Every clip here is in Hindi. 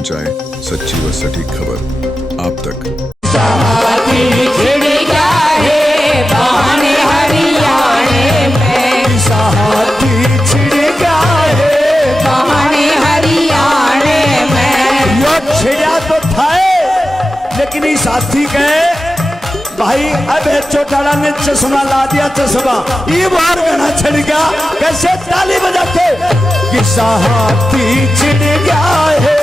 पहुंचाएं सच्ची व सटीक खबर आप तक। लेकिन इस हाथी के भाई अब चौटाला ने चश्मा ला दिया, चश्मा ये बार गाना छिड़ गया। कैसे ताली बजा के किसा हाथी छिड़ गया है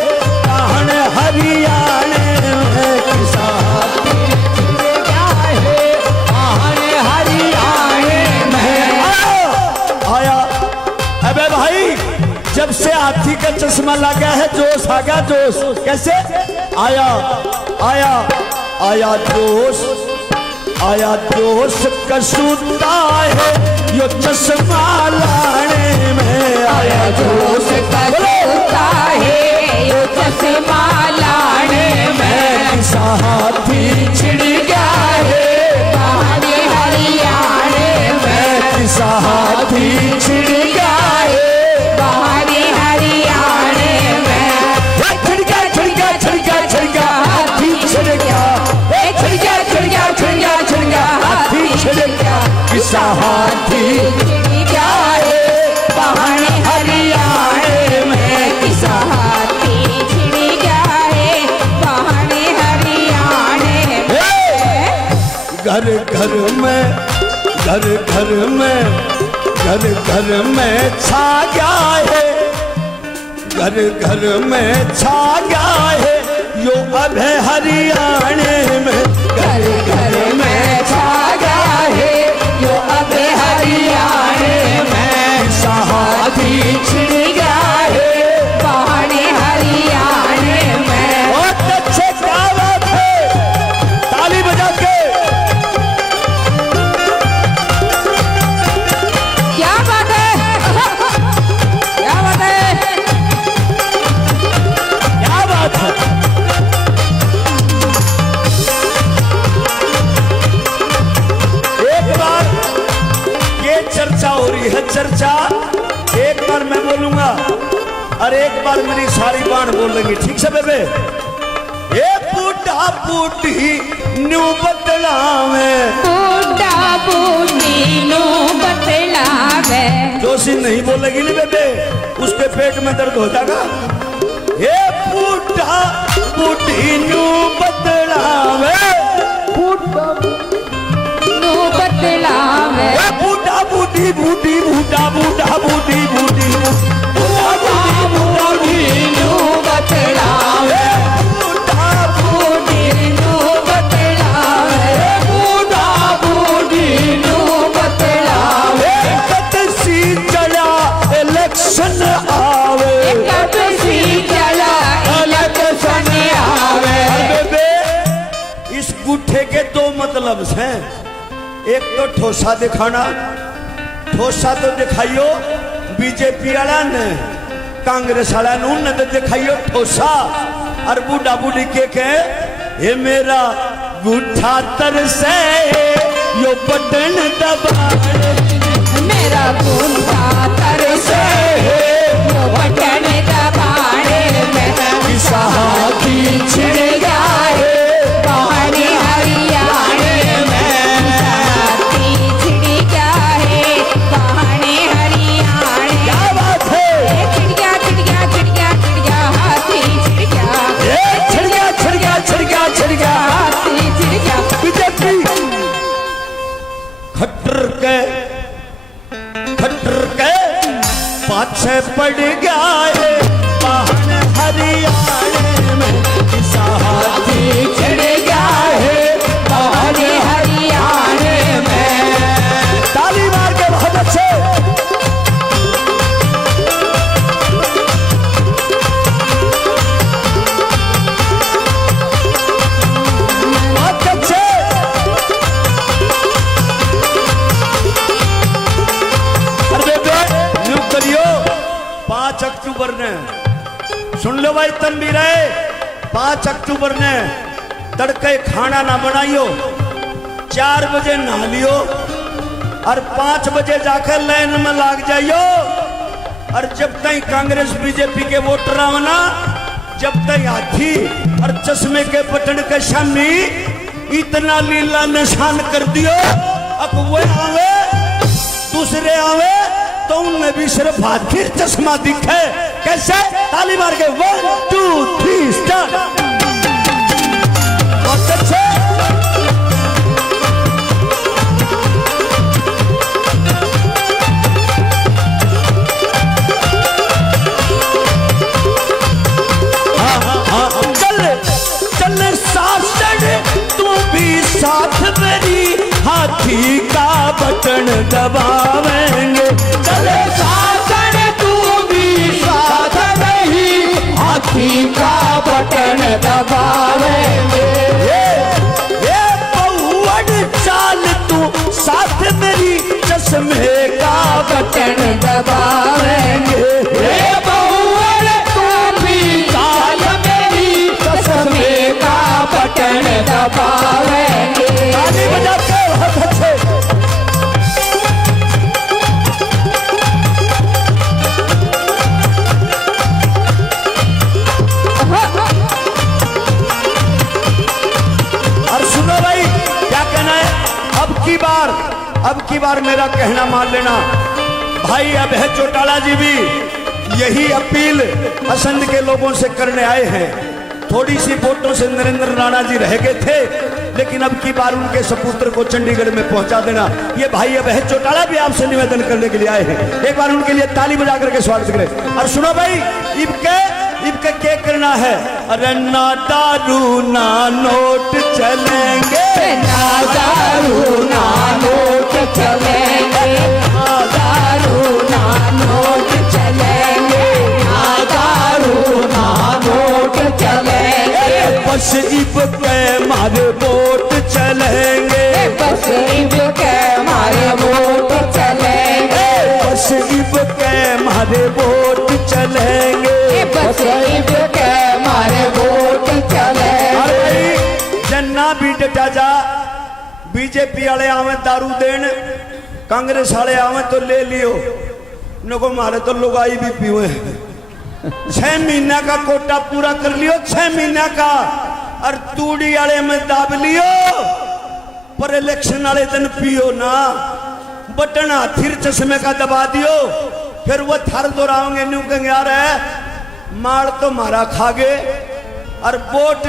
कहन हरियाणे में, किसा हाथी छिड़ गया है कहन हरियाणे में। आया अबे भाई जब से हाथी का चश्मा लगा है जोश आ गया, जोश कैसे आया आया आया जोश, आया जोश कसूता है यो चश्मा लाने में, आया जोश कसूता है यो चश्मा लाने में। किसा हाथी छिड़ गया है कहन हरियाणे में, किसा हाथी छिड़ गया है कहन हरियाणे में। छिड़ गया छिड़ गया छिड़ गया छिड़ गया हाथी छिड़ गया, छिड़ गया छिड़ गया छिड़ गया छिड़ गया हाथी छिड़ गया। किसा हाथी छिड़ गया है कहन हरियाणे में, किसा हाथी छिड़ गया है कहन हरियाणे में। घर घर में घर घर में घर घर में छा गया है, घर घर में छा गया है यो अब है हरियाणे में, घर घर में छा गया है यो अब है हरियाणे में। किसा हाथी छिड़ गया है कहन हरियाणे में। बहुत अच्छे क्या बात है, ताली बजा के क्या बात है, क्या बात है, क्या बात है। एक बार ये चर्चा हो रही है, चर्चा एक बार मैं बोलूंगा और एक बार मेरी सारी बाण बोलेंगी, ठीक से बेबे। ये बूढ़ा बूढ़ी न्यू बदलावे, बूढ़ा बूढ़ी नो बतलावे, जोशी नहीं बोलेगी नहीं बेबे उसके पेट में दर्द हो जाएगा। ये बूढ़ा बूढ़ी न्यू बदलावे, नो बतलावे, बूढ़ा बूढ़ी बूढ़ी बूढ़ा बूढ़ा बूढ़ी बूढ़ी बूढ़ा बूढ़ी नो बतलावे, बूढ़ा बूढ़ी नो बतलावे, बूढ़ा बूढ़ी नो बतलावे। कतसी चला इलेक्शन आवे, कब सी चला इलेक्शन आवे। बेबे इस गुठे के दो मतलब हैं, एक तो ठोसा दिखाना, ठोसा तो दिखाइयो बीजेपी वाला ने, कांग्रेस वाला ने तो दिखाइयो ठोसा। और बूढ़ा बूढ़ी के ये मेरा गुठा तरसे यो बटन दबाए, मेरा गुंडा तरसे वो बटन दबाने में। किसा हाथी छिड़ गया है कहन हरियाणे में, हाथी छिड़ गया है कहन हरियाणे। क्या बात है। छिड़ गया छिड़ गया छिड़ गया छिड़ गया हाथी छिड़ गया, छिड़ गया छिड़ गया छिड़ गया छिड़ गया हाथी छिड़ गया। बीजेपी खट्टर के पाछे पड़ गया है कहन हरियाणे में, किसा हाथी छिड़ गया है कहन हरियाणे में। ताली मार के बहुत अच्छे। बहुत अच्छे। न्यू करियो 5 अक्टूबर ने, सुन लो भाई तन भी रहे, 5 अक्टूबर ने तड़के खाना ना बनाइयो, 4 बजे नहा लियो और 5 बजे जाकर लाइन में लाग जाइयो। और जब तक कांग्रेस बीजेपी के वोटर आओ ना जब तक हाथी और चश्मे के बटन के सामने इतना लीला निशान कर दियो, अब वो आवे दूसरे आवे तो उनने भी सिर्फ हाथी चश्मा दिखे। कैसे? ताली मार के 1 2 3 स्टार्ट। बहुत अच्छे। साथ मेरी हाथी का बटन दबावेंगे। चले साथ तू भी साथ नहीं, हाथी का बटन दबावेंगे। ये बहुवड़ चाल तू साथ मेरी चश्मे का बटन दबावेंगे। ये बहुवड़ तू भी चाल मेरी चश्मे का बटन दबावेंगे। ताली बजाते बहुत अच्छे। और सुनो भाई क्या कहना है, अब की बार मेरा कहना मान लेना भाई। अब है चौटाला जी भी यही अपील असंध के लोगों से करने आए हैं। थोड़ी सी वोटों से नरेंद्र राणा जी रह गए थे, लेकिन अब की बार उनके सपुत्र को चंडीगढ़ में पहुंचा देना। ये भाई अब है चौटाला भी आपसे निवेदन करने के लिए आए हैं। एक बार उनके लिए ताली बजा करके स्वागत करें। और सुनो भाई, इबके क्या करना है? अरे ना दारू ना नोट चलेंगे, ना दारू ना नोट चलेंगे, ना दारू ना नोट चलेंगे, ना दारू ना नोट चलेंगे। बस इबके मारे वोट चलेंगे, बस इबके मारे वोट चलेंगे, बस इबके मारे वोट चलेंगे, बस इबके मारे वोट चलेंगे। अरे जन्ना भी डटा जा, बीजेपी वाले आवे दारू देन, कांग्रेस वाले आवे तो ले लियो, नको मारे तो लुगाई भी पीवे। 6 महीना का कोटा पूरा कर लियो, 6 महीना का। और तूड़ी वाले में दाब लियो, पर इलेक्शन वाले दिन पियो ना। बटन हाथी चश्मे का दबा दियो, फिर वो थर दोहराओगे न्यू कहेंगे यार है मार तो मारा खागे और वोट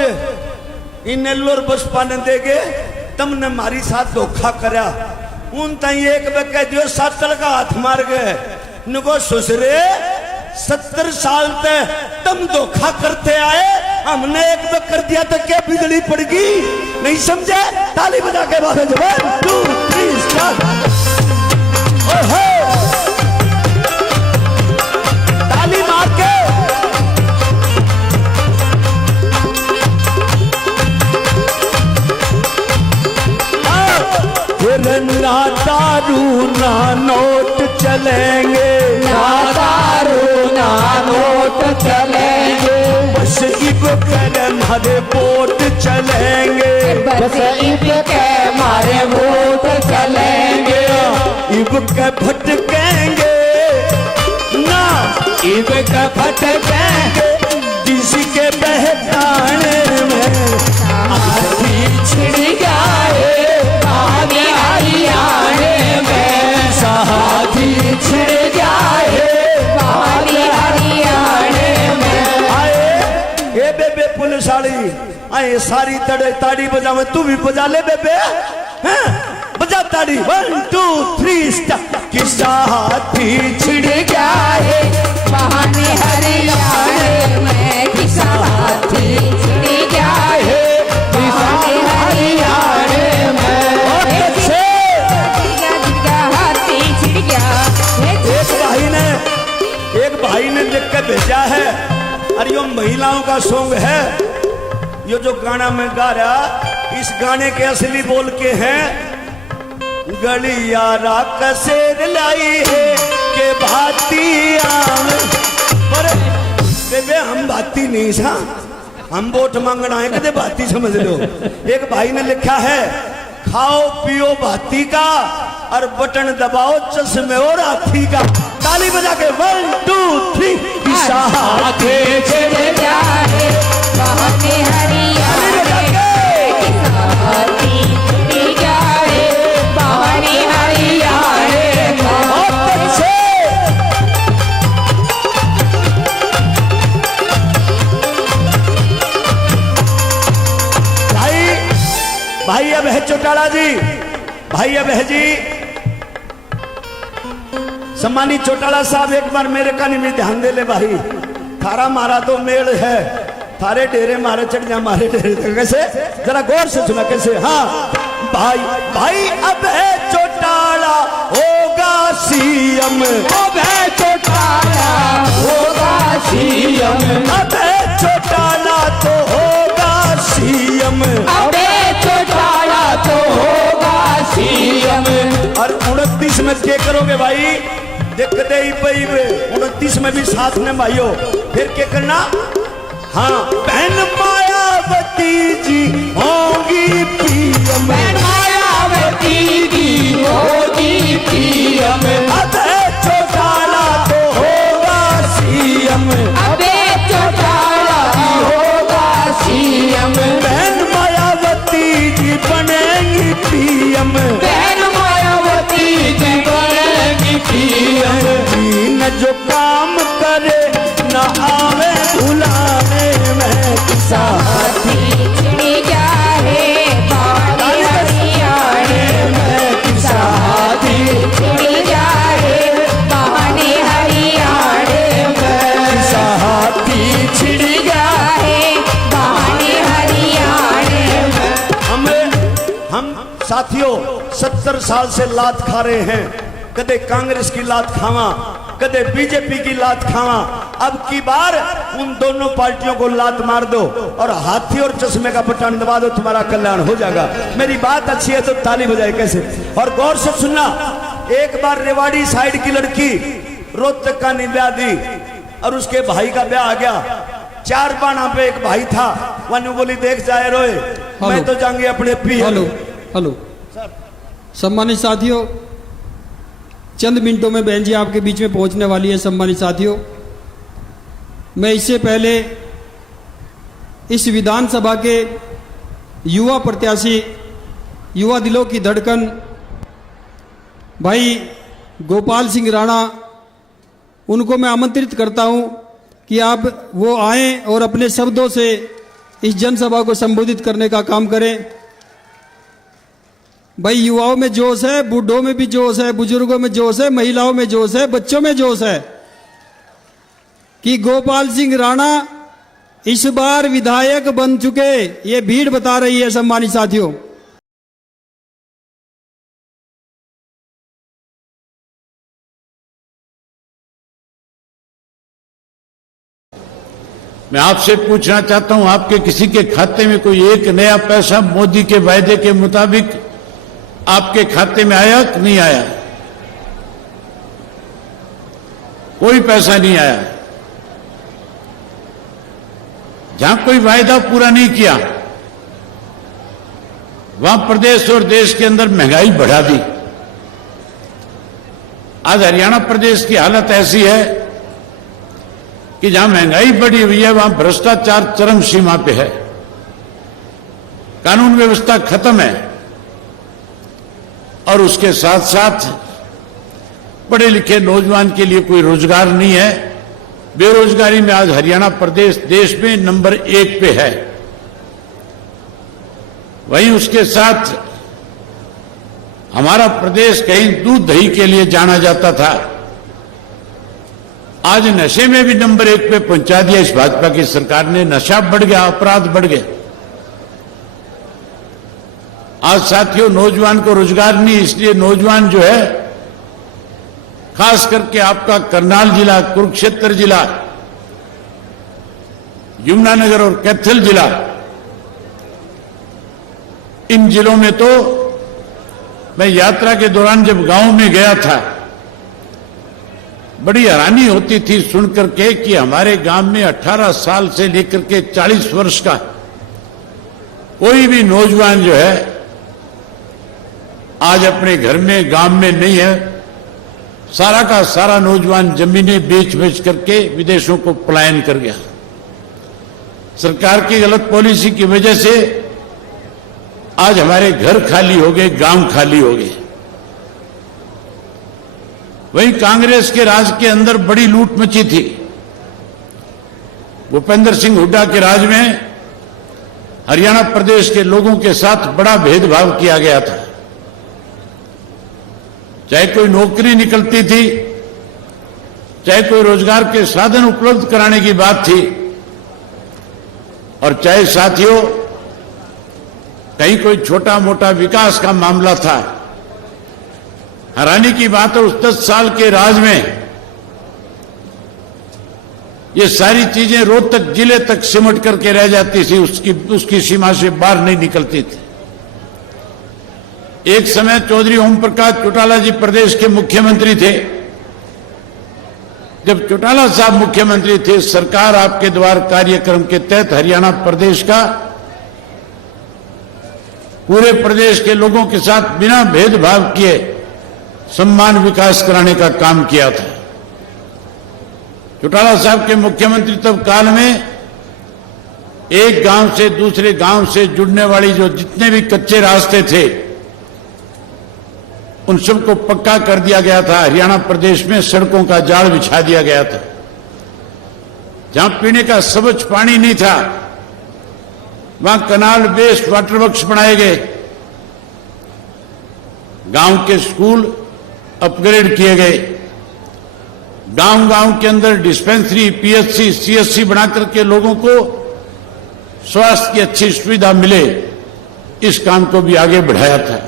इन नेल्लोर बसपा ने देगे, तुमने हमारी साथ धोखा करा। उन तई एक बे कह दियो 7 का हाथ मार गए। नुको सुसरे 70 साल ते तुम धोखा करते आए, हमने एक बे कर दिया तो क्या बिजली पड़गी? नहीं समझे? ताली बजा के बाद 1 2 3 स्टार्ट। ताली मार के ना दारू ना नोट चलेंगे, ना दारू ना नोट चलेंगे, बस इबके मारे वोट चलेंगे, बस इबके मारे वोट चलेंगे। इबके भटकेंगे ना, इबके भटकेंगे किसी के बहकाने में। हाथी छिड़ जाए आगे हरियाणे में, हाथी छिड़ जाए आगे हरियाणे में। आए ये बेबे पुलिस वाली आए सारी तड़े ताड़ी बजावे, तू भी बजा ले बेबे, हैं? बजा ताड़ी 1 2 3 स्टार्ट। किसा हाथी छिड़ जाए बहाने हरियाणे में, किसा हाथी छिड़ जाए बहाने हरियाणे में। हाथी छिड़ गया। एक भाई ने लिख के भेजा है, और यो महिलाओं का सॉन्ग है। ये जो गाना में गा रहा, इस गाने के असली बोल के हैं, गलियारा कसेर लाई है के भाती आम। पर बेबे हम भाती नहीं सा, हम वोट मांगना है कदे भाती समझ लो। एक भाई ने लिखा है, खाओ पियो भाती का और बटन दबाओ चश्मे और हाथी का। ताली बजा के 1 2 3 हाथी छिड़ जाए बहने हरियाणे किसा हाथी छिड़ जाए बहने हरियाणे भाई अब है चौटाला जी, भाई अब है जी सम्मानित चौटाला साहब, एक बार मेरे का नहीं ध्यान दे ले भाई। थारा मारा तो मेल है, थारे डेरे मारे चढ़ जा मारे डेरे, कैसे जरा गौर से सुना कैसे। हाँ भाई भाई अब है चौटाला होगा सीएम, अब है चौटाला होगा सीएम, अब है चौटाला तो होगा सीएम, अब है चौटाला तो होगा सीएम। और 29 में क्या करोगे भाई, देखते ही पई 29 में भी साथ में भाइयों, फिर क्या करना। हाँ बहन मायावती जी होगी पीएम, बहन मायावती जी होगी पीएम, अब है चौटाला तो होगा सीएम, अब है चौटाला होगा सीएम, बहन मायावती जी बनेंगी पीएम, बहन मायावती जी बनेगी पीएम। न जो काम करे न आवे भुलाने में किसा हाथी छिड़ जाए बहने हरियाणे में किसा हाथी छिड़ जाए बहने हरियाणे में किसा हाथी छिड़ जाए बहने हरियाणे में। हम साथियों 70 साल से लात खा रहे हैं, कदे कांग्रेस की लात खावा, कदे बीजेपी की लात खावा। अब की बार उन दोनों पार्टियों को लात मार दो और हाथी और चश्मे का बटन दबा दो, तुम्हारा कल्याण हो जाएगा। मेरी बात अच्छी है तो ताली बजाए कैसे। और गौर से सुनना, एक बार रेवाड़ी साइड की लड़की रोहतक का ब्याह दी और उसके भाई का ब्याह आ गया। 4 बाणा पे एक भाई था, वनु बोली देख जाए रोए मैं तो जाऊंगी अपने पी। हेलो हेलो सम्मानित साथियों, चंद मिनटों में बहन जी आपके बीच में पहुंचने वाली है। सम्मानित साथियों, मैं इससे पहले इस विधानसभा के युवा प्रत्याशी, युवा दिलों की धड़कन भाई गोपाल सिंह राणा, उनको मैं आमंत्रित करता हूं कि आप वो आएं और अपने शब्दों से इस जनसभा को संबोधित करने का काम करें। भाई युवाओं में जोश है, बूढ़ों में भी जोश है, बुजुर्गों में जोश है, महिलाओं में जोश है, बच्चों में जोश है कि गोपाल सिंह राणा इस बार विधायक बन चुके, ये भीड़ बता रही है। सम्मानित साथियों, मैं आपसे पूछना चाहता हूं, आपके किसी के खाते में कोई एक नया पैसा मोदी के वायदे के मुताबिक आपके खाते में आया कि नहीं आया? कोई पैसा नहीं आया। जहां कोई वायदा पूरा नहीं किया वहां प्रदेश और देश के अंदर महंगाई बढ़ा दी। आज हरियाणा प्रदेश की हालत ऐसी है कि जहां महंगाई बढ़ी हुई है वहां भ्रष्टाचार चरम सीमा पे है, कानून व्यवस्था खत्म है और उसके साथ साथ पढ़े लिखे नौजवान के लिए कोई रोजगार नहीं है। बेरोजगारी में आज हरियाणा प्रदेश देश में नंबर 1 पे है। वहीं उसके साथ हमारा प्रदेश कहीं दूध दही के लिए जाना जाता था, आज नशे में भी नंबर 1 पे पहुंचा दिया इस भाजपा की सरकार ने। नशा बढ़ गया, अपराध बढ़ गए। आज साथियों नौजवान को रोजगार नहीं, इसलिए नौजवान जो है खास करके आपका करनाल जिला, कुरुक्षेत्र जिला, यमुनानगर और कैथल जिला, इन जिलों में तो मैं यात्रा के दौरान जब गांव में गया था बड़ी हैरानी होती थी सुनकर के कि हमारे गांव में 18 साल से लेकर के 40 वर्ष का कोई भी नौजवान जो है आज अपने घर में, गांव में नहीं है। सारा का सारा नौजवान जमीनें बेच बेच करके विदेशों को पलायन कर गया। सरकार की गलत पॉलिसी की वजह से आज हमारे घर खाली हो गए, गांव खाली हो गए। वहीं कांग्रेस के राज के अंदर बड़ी लूट मची थी। भूपेंद्र सिंह हुड्डा के राज में हरियाणा प्रदेश के लोगों के साथ बड़ा भेदभाव किया गया था। चाहे कोई नौकरी निकलती थी, चाहे कोई रोजगार के साधन उपलब्ध कराने की बात थी, और चाहे साथियों कहीं कोई छोटा मोटा विकास का मामला था। हैरानी की बात है, उस 10 साल के राज में ये सारी चीजें रोहतक जिले तक सिमट करके रह जाती थी, उसकी सीमा से बाहर नहीं निकलती थी। एक समय चौधरी ओम प्रकाश चौटाला जी प्रदेश के मुख्यमंत्री थे। जब चौटाला साहब मुख्यमंत्री थे, सरकार आपके द्वार कार्यक्रम के तहत हरियाणा प्रदेश का पूरे प्रदेश के लोगों के साथ बिना भेदभाव किए सम्मान विकास कराने का काम किया था। चौटाला साहब के मुख्यमंत्री तब काल में एक गांव से दूसरे गांव से जुड़ने वाली जो जितने भी कच्चे रास्ते थे उन सबको पक्का कर दिया गया था। हरियाणा प्रदेश में सड़कों का जाल बिछा दिया गया था। जहां पीने का स्वच्छ पानी नहीं था वहां कनाल बेस्ड वाटर वर्क्स बनाए गए। गांव के स्कूल अपग्रेड किए गए। गांव-गांव के अंदर डिस्पेंसरी, पीएचसी, सीएचसी बनाकर के लोगों को स्वास्थ्य की अच्छी सुविधा मिले, इस काम को भी आगे बढ़ाया था।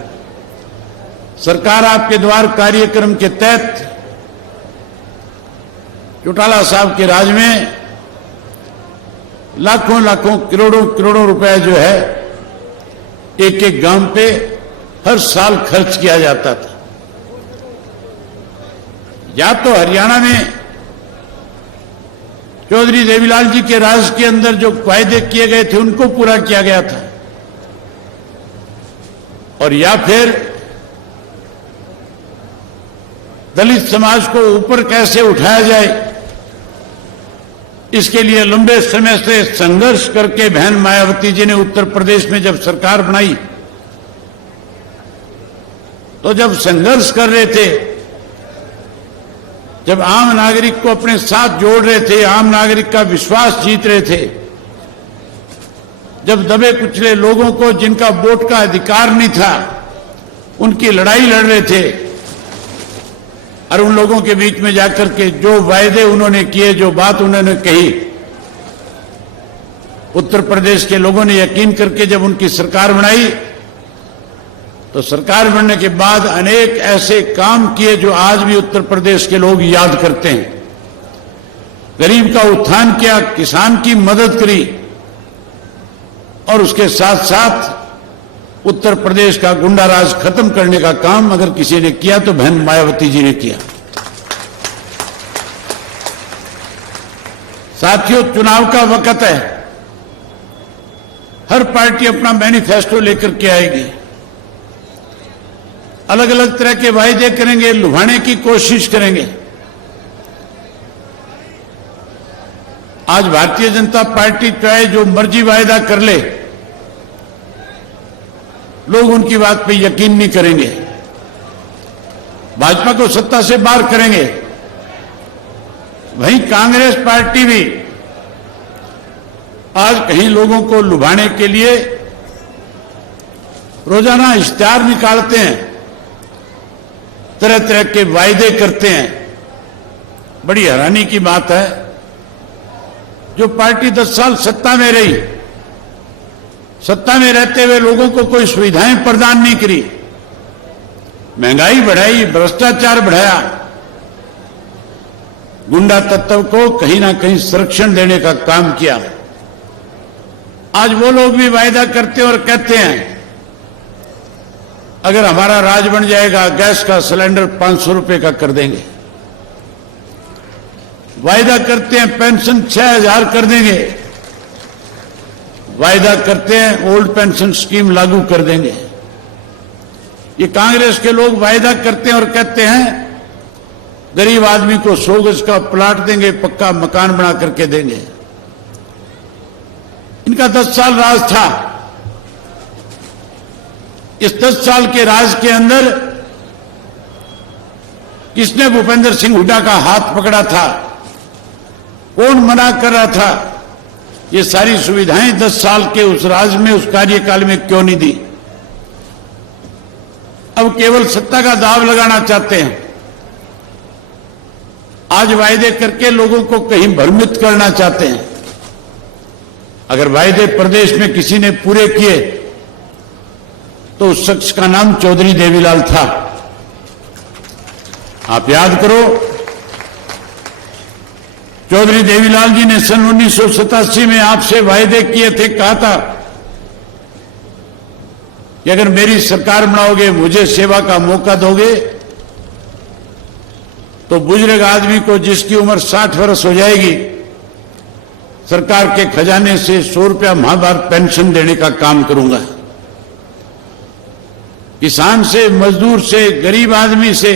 सरकार आपके द्वार कार्यक्रम के तहत चौटाला साहब के राज में लाखों लाखों करोड़ों करोड़ों रुपए जो है एक एक गांव पे हर साल खर्च किया जाता था। या तो हरियाणा में चौधरी देवीलाल जी के राज के अंदर जो वायदे किए गए थे उनको पूरा किया गया था, और या फिर दलित समाज को ऊपर कैसे उठाया जाए, इसके लिए लंबे समय से संघर्ष करके बहन मायावती जी ने उत्तर प्रदेश में जब सरकार बनाई, तो जब संघर्ष कर रहे थे, जब आम नागरिक को अपने साथ जोड़ रहे थे, आम नागरिक का विश्वास जीत रहे थे, जब दबे कुचले लोगों को जिनका वोट का अधिकार नहीं था उनकी लड़ाई लड़ रहे थे, और उन लोगों के बीच में जाकर के जो वायदे उन्होंने किए, जो बात उन्होंने कही, उत्तर प्रदेश के लोगों ने यकीन करके जब उनकी सरकार बनाई, तो सरकार बनने के बाद अनेक ऐसे काम किए जो आज भी उत्तर प्रदेश के लोग याद करते हैं। गरीब का उत्थान किया, किसान की मदद करी, और उसके साथ साथ उत्तर प्रदेश का गुंडाराज खत्म करने का काम अगर किसी ने किया तो बहन मायावती जी ने किया। साथियों, चुनाव का वक्त है। हर पार्टी अपना मैनिफेस्टो लेकर के आएगी, अलग अलग तरह के वायदे करेंगे, लुभाने की कोशिश करेंगे। आज भारतीय जनता पार्टी चाहे जो मर्जी वायदा कर ले, लोग उनकी बात पे यकीन नहीं करेंगे, भाजपा को सत्ता से बाहर करेंगे। वहीं कांग्रेस पार्टी भी आज कहीं लोगों को लुभाने के लिए रोजाना इश्तिहार निकालते हैं, तरह तरह के वायदे करते हैं। बड़ी हैरानी की बात है, जो पार्टी 10 साल सत्ता में रही, सत्ता में रहते हुए लोगों को कोई सुविधाएं प्रदान नहीं करी, महंगाई बढ़ाई, भ्रष्टाचार बढ़ाया, गुंडा तत्व को कहीं ना कहीं संरक्षण देने का काम किया। आज वो लोग भी वायदा करते और कहते हैं अगर हमारा राज बन जाएगा गैस का सिलेंडर 500 रुपए का कर देंगे। वायदा करते हैं पेंशन 6000 कर देंगे, वायदा करते हैं ओल्ड पेंशन स्कीम लागू कर देंगे। ये कांग्रेस के लोग वायदा करते हैं और कहते हैं गरीब आदमी को 100 गज का प्लाट देंगे, पक्का मकान बना करके देंगे। इनका 10 साल राज था। इस 10 साल के राज के अंदर किसने भूपेंद्र सिंह हुड्डा का हाथ पकड़ा था, कौन मना कर रहा था, ये सारी सुविधाएं 10 साल के उस राज में, उस कार्यकाल में क्यों नहीं दी? अब केवल सत्ता का दाव लगाना चाहते हैं। आज वायदे करके लोगों को कहीं भ्रमित करना चाहते हैं। अगर वायदे प्रदेश में किसी ने पूरे किए तो उस शख्स का नाम चौधरी देवीलाल था। आप याद करो, चौधरी देवीलाल जी ने सन 1987 में आपसे वायदे किए थे, कहा था कि अगर मेरी सरकार बनाओगे, मुझे सेवा का मौका दोगे, तो बुजुर्ग आदमी को जिसकी उम्र 60 वर्ष हो जाएगी, सरकार के खजाने से 100 रुपया माहवार पेंशन देने का काम करूंगा। किसान से, मजदूर से, गरीब आदमी से,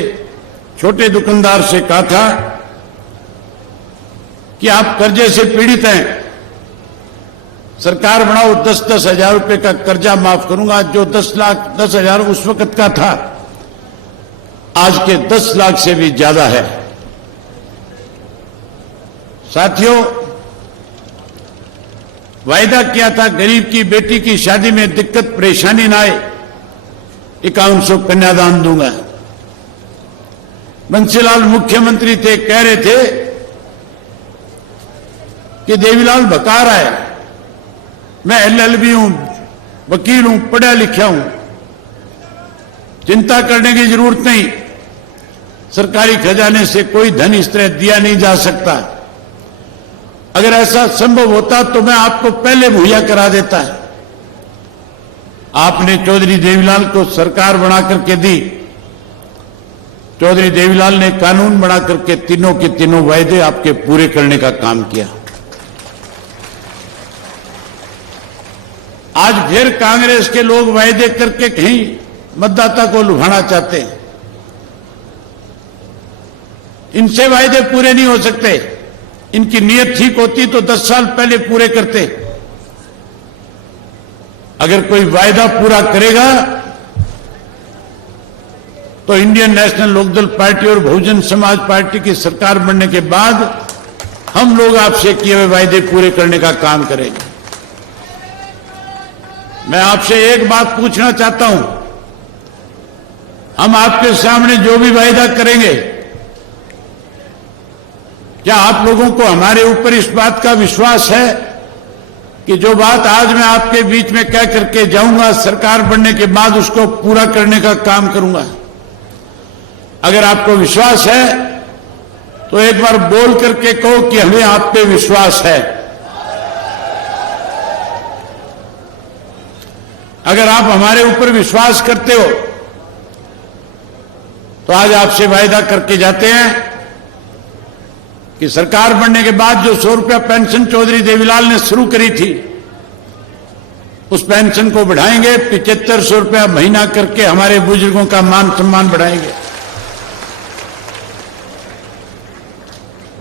छोटे दुकानदार से कहा था कि आप कर्जे से पीड़ित हैं, सरकार बनाओ, 10-10 हजार रुपए का कर्जा माफ करूंगा। जो 10 हजार उस वक्त का था, आज के 10 लाख से भी ज्यादा है। साथियों, वायदा किया था गरीब की बेटी की शादी में दिक्कत परेशानी ना आए, 5100 कन्यादान दूंगा। बंसीलाल मुख्यमंत्री थे, कह रहे थे कि देवीलाल भका रहा है, मैं LLB हूं, वकील हूं, पढ़ा लिखा हूं, चिंता करने की जरूरत नहीं, सरकारी खजाने से कोई धन इस तरह दिया नहीं जा सकता। अगर ऐसा संभव होता तो मैं आपको पहले मुहैया करा देता है। आपने चौधरी देवीलाल को सरकार बना करके दी। चौधरी देवीलाल ने कानून बना करके तीनों के तीनों वायदे आपके पूरे करने का काम किया। आज फिर कांग्रेस के लोग वायदे करके कहीं मतदाता को लुभाना चाहते हैं। इनसे वायदे पूरे नहीं हो सकते। इनकी नीयत ठीक होती तो 10 साल पहले पूरे करते। अगर कोई वायदा पूरा करेगा तो इंडियन नेशनल लोकदल पार्टी और बहुजन समाज पार्टी की सरकार बनने के बाद हम लोग आपसे किए हुए वायदे पूरे करने का काम करेंगे। मैं आपसे एक बात पूछना चाहता हूं, हम आपके सामने जो भी वायदा करेंगे, क्या आप लोगों को हमारे ऊपर इस बात का विश्वास है कि जो बात आज मैं आपके बीच में कह करके जाऊंगा, सरकार बनने के बाद उसको पूरा करने का काम करूंगा? अगर आपको विश्वास है तो एक बार बोल करके कहो कि हमें आप पे विश्वास है। अगर आप हमारे ऊपर विश्वास करते हो तो आज आपसे वायदा करके जाते हैं कि सरकार बनने के बाद जो 100 रुपया पेंशन चौधरी देवीलाल ने शुरू करी थी, उस पेंशन को बढ़ाएंगे, 7500 रुपया महीना करके हमारे बुजुर्गों का मान सम्मान बढ़ाएंगे।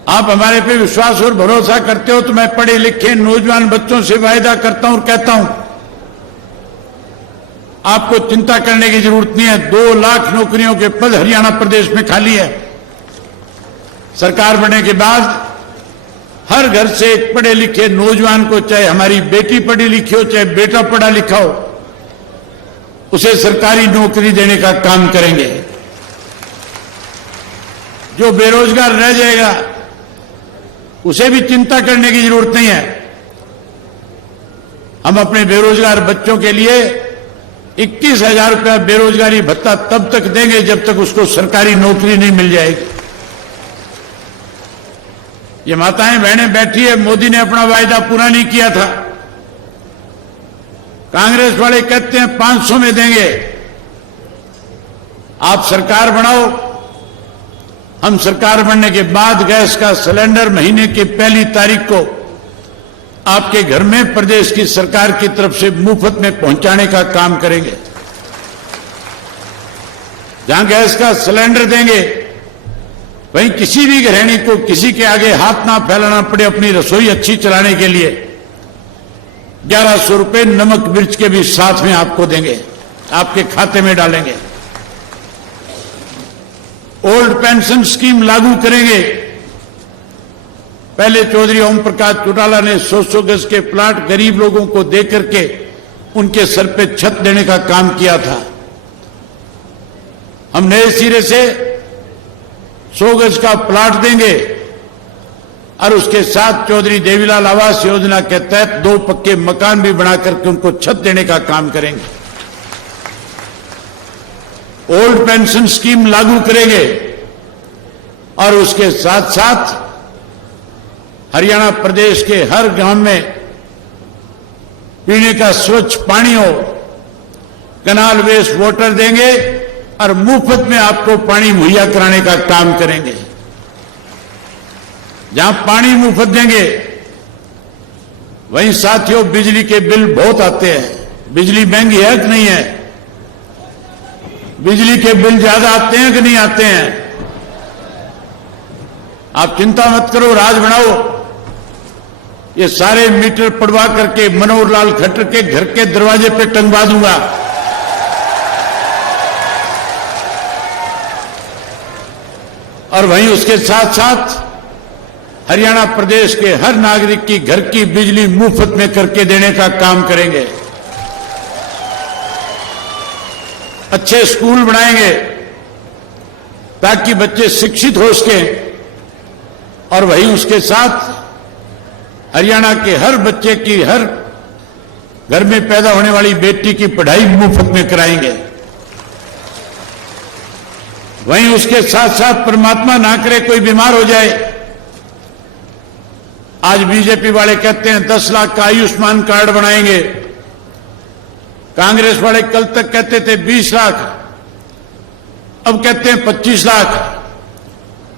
आप हमारे पे विश्वास और भरोसा करते हो तो मैं पढ़े लिखे नौजवान बच्चों से वायदा करता हूं और कहता हूं, आपको चिंता करने की जरूरत नहीं है। 2 लाख नौकरियों के पद हरियाणा प्रदेश में खाली है। सरकार बनने के बाद हर घर से एक पढ़े लिखे नौजवान को, चाहे हमारी बेटी पढ़ी लिखी हो, चाहे बेटा पढ़ा लिखा हो, उसे सरकारी नौकरी देने का काम करेंगे। जो बेरोजगार रह जाएगा उसे भी चिंता करने की जरूरत नहीं है। हम अपने बेरोजगार बच्चों के लिए 21,000 रुपया बेरोजगारी भत्ता तब तक देंगे जब तक उसको सरकारी नौकरी नहीं मिल जाएगी। ये माताएं बहनें बैठी है, मोदी ने अपना वायदा पूरा नहीं किया था। कांग्रेस वाले कहते हैं 500 में देंगे। आप सरकार बनाओ, हम सरकार बनने के बाद गैस का सिलेंडर महीने की पहली तारीख को आपके घर में प्रदेश की सरकार की तरफ से मुफ्त में पहुंचाने का काम करेंगे। जहां गैस का सिलेंडर देंगे वहीं किसी भी गृहिणी को किसी के आगे हाथ ना फैलाना पड़े अपनी रसोई अच्छी चलाने के लिए 1100 रुपए नमक मिर्च के भी साथ में आपको देंगे, आपके खाते में डालेंगे। ओल्ड पेंशन स्कीम लागू करेंगे। पहले चौधरी ओम प्रकाश चौटाला ने 100 गज के प्लाट गरीब लोगों को देकर के उनके सर पे छत देने का काम किया था। हम नए सिरे से 100 गज का प्लाट देंगे और उसके साथ चौधरी देवीलाल आवास योजना के तहत 2 पक्के मकान भी बना करके उनको छत देने का काम करेंगे। ओल्ड पेंशन स्कीम लागू करेंगे और उसके साथ साथ हरियाणा प्रदेश के हर गांव में पीने का स्वच्छ पानी हो, कनाल वेस्ट वाटर देंगे और मुफ्त में आपको पानी मुहैया कराने का काम करेंगे। जहां पानी मुफ्त देंगे वहीं साथियों बिजली के बिल बहुत आते हैं। बिजली महंगी है कि नहीं है? बिजली के बिल ज्यादा आते हैं कि नहीं आते हैं? आप चिंता मत करो, राज बनाओ। ये सारे मीटर पड़वा करके मनोहर लाल खट्टर के घर के दरवाजे पे टंगवा दूंगा। और वहीं उसके साथ साथ हरियाणा प्रदेश के हर नागरिक की घर की बिजली मुफ्त में करके देने का काम करेंगे। अच्छे स्कूल बनाएंगे ताकि बच्चे शिक्षित हो सकें और वहीं उसके साथ हरियाणा के हर बच्चे की, हर घर में पैदा होने वाली बेटी की पढ़ाई मुफ्त में कराएंगे। वहीं उसके साथ साथ परमात्मा ना करे कोई बीमार हो जाए। आज बीजेपी वाले कहते हैं 10 लाख का आयुष्मान कार्ड बनाएंगे। कांग्रेस वाले कल तक कहते थे 20 लाख, अब कहते हैं 25 लाख।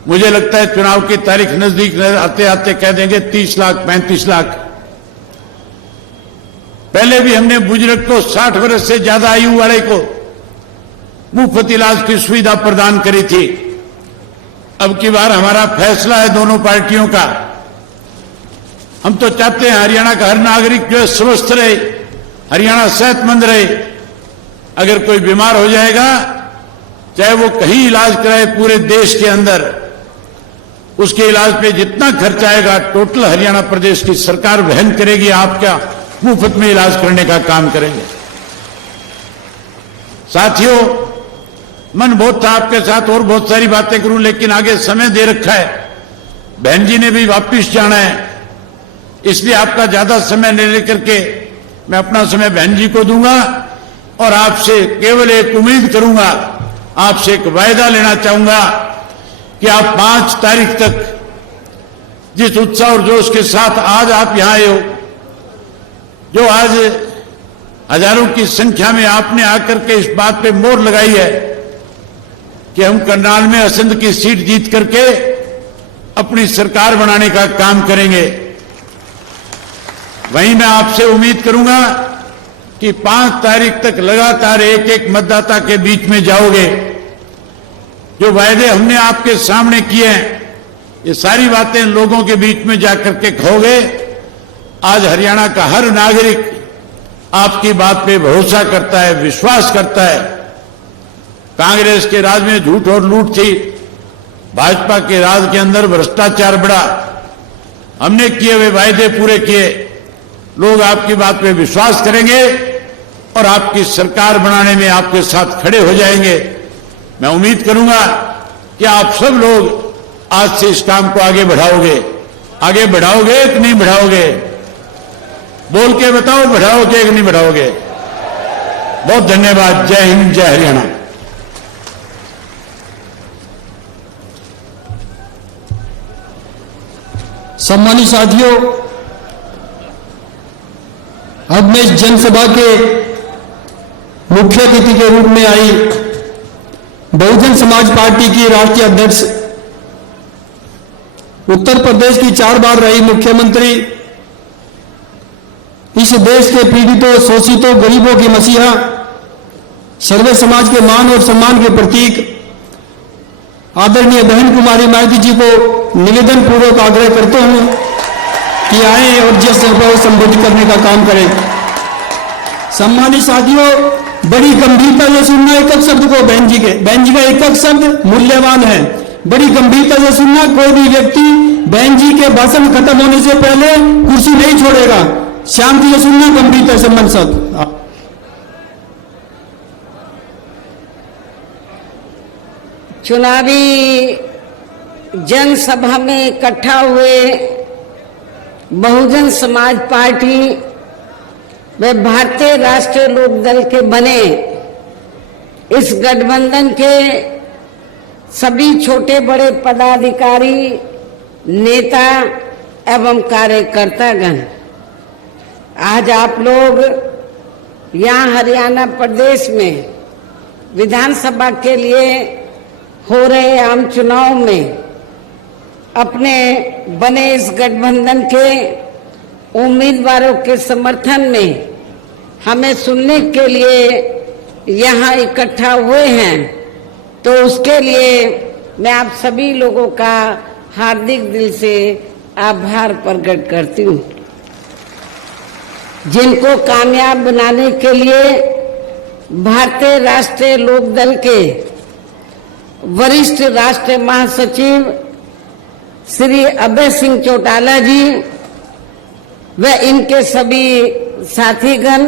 मुझे लगता है चुनाव की तारीख नजदीक आते आते कह देंगे 30 लाख 35 लाख। पहले भी हमने बुजुर्ग को 60 वर्ष से ज्यादा आयु वाले को मुफ्त इलाज की सुविधा प्रदान करी थी। अब की बार हमारा फैसला है दोनों पार्टियों का। हम तो चाहते हैं हरियाणा का हर नागरिक जो है स्वस्थ रहे, हरियाणा सेहतमंद रहे। अगर कोई बीमार हो जाएगा, चाहे वो कहीं इलाज कराए पूरे देश के अंदर, उसके इलाज पे जितना खर्च आएगा टोटल हरियाणा प्रदेश की सरकार वहन करेगी। आपका मुफ्त में इलाज करने का काम करेंगे। साथियों, मन बहुत था आपके साथ और बहुत सारी बातें करूं, लेकिन आगे समय दे रखा है। बहन जी ने भी वापिस जाना है, इसलिए आपका ज्यादा समय नहीं लेकर के मैं अपना समय बहन जी को दूंगा और आपसे केवल एक उम्मीद करूंगा, आपसे एक वायदा लेना चाहूंगा कि आप 5 तारीख तक जिस उत्साह और जोश के साथ आज आप यहां आए हो, जो आज हजारों की संख्या में आपने आकर के इस बात पे मोहर लगाई है कि हम करनाल में असंध की सीट जीत करके अपनी सरकार बनाने का काम करेंगे। वहीं मैं आपसे उम्मीद करूंगा कि 5 तारीख तक लगातार एक एक मतदाता के बीच में जाओगे। जो वायदे हमने आपके सामने किए हैं, ये सारी बातें लोगों के बीच में जाकर के कहोगे। आज हरियाणा का हर नागरिक आपकी बात पे भरोसा करता है, विश्वास करता है। कांग्रेस के राज में झूठ और लूट थी, भाजपा के राज के अंदर भ्रष्टाचार बढ़ा। हमने किए हुए वायदे पूरे किए। लोग आपकी बात पे विश्वास करेंगे और आपकी सरकार बनाने में आपके साथ खड़े हो जाएंगे। मैं उम्मीद करूंगा कि आप सब लोग आज से इस काम को आगे बढ़ाओगे। आगे बढ़ाओगे कि नहीं बढ़ाओगे? बोल के बताओ, बढ़ाओगे कि नहीं बढ़ाओगे? बहुत धन्यवाद। जय हिंद, जय हरियाणा। सम्मानित साथियों, अब मैं इस जनसभा के मुख्य अतिथि के रूप में आई बहुजन समाज पार्टी की राष्ट्रीय अध्यक्ष, उत्तर प्रदेश की 4 बार रही मुख्यमंत्री, इस देश के पीड़ितों, शोषितों, गरीबों की मसीहा, सर्वे समाज के मान और सम्मान के प्रतीक आदरणीय बहन कुमारी माइती जी को निवेदन पूर्वक आग्रह करता हूं कि आए और जिस सभा को संबोधित करने का काम करें। सम्मानित साथियों, बड़ी गंभीरता से सुनना एक एक शब्द को। बहन जी का एक एक शब्द मूल्यवान है। बड़ी गंभीरता से सुनना। कोई भी व्यक्ति बहन जी के भाषण खत्म होने से पहले कुर्सी नहीं छोड़ेगा। शांति से सुनना, गंभीरता से मन सब। चुनावी जनसभा में इकट्ठा हुए बहुजन समाज पार्टी व भारतीय राष्ट्रीय लोकदल के बने इस गठबंधन के सभी छोटे बड़े पदाधिकारी, नेता एवं कार्यकर्तागण, आज आप लोग यहाँ हरियाणा प्रदेश में विधानसभा के लिए हो रहे आम चुनाव में अपने बने इस गठबंधन के उम्मीदवारों के समर्थन में हमें सुनने के लिए यहाँ इकट्ठा हुए हैं, तो उसके लिए मैं आप सभी लोगों का हार्दिक दिल से आभार प्रकट करती हूँ। जिनको कामयाब बनाने के लिए भारतीय राष्ट्रीय लोकदल के वरिष्ठ राष्ट्रीय महासचिव श्री अभय सिंह चौटाला जी व इनके सभी साथीगण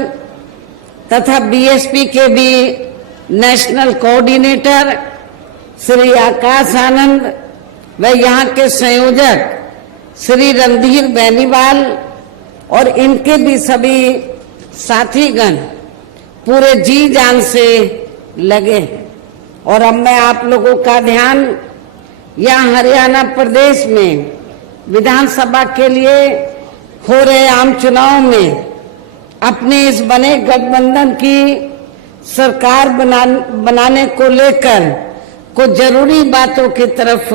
तथा बीएसपी के भी नेशनल कोऑर्डिनेटर श्री आकाश आनंद व यहाँ के संयोजक श्री रणधीर बेनीवाल और इनके भी सभी साथीगण पूरे जी जान से लगे हैं। और अब मैं आप लोगों का ध्यान यहाँ हरियाणा प्रदेश में विधानसभा के लिए हो रहे आम चुनाव में अपने इस बने गठबंधन की सरकार बनाने को लेकर कुछ जरूरी बातों की तरफ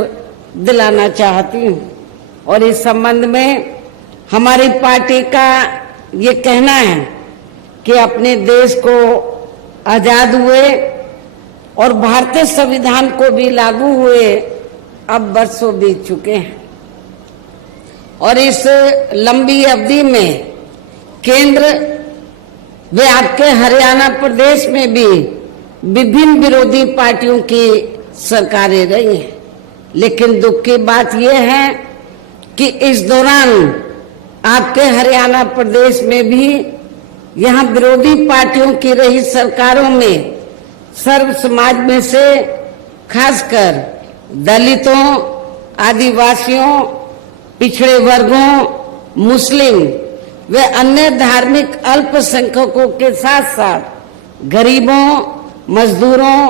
दिलाना चाहती हूँ। और इस संबंध में हमारी पार्टी का ये कहना है कि अपने देश को आजाद हुए और भारतीय संविधान को भी लागू हुए अब वर्षों बीत चुके हैं, और इस लंबी अवधि में केंद्र व आपके हरियाणा प्रदेश में भी विभिन्न विरोधी पार्टियों की सरकारें रही हैं। लेकिन दुख की बात यह है कि इस दौरान आपके हरियाणा प्रदेश में भी यहाँ विरोधी पार्टियों की रही सरकारों में सर्व समाज में से खासकर दलितों, आदिवासियों, पिछड़े वर्गों, मुस्लिम व अन्य धार्मिक अल्पसंख्यकों के साथ साथ गरीबों, मजदूरों,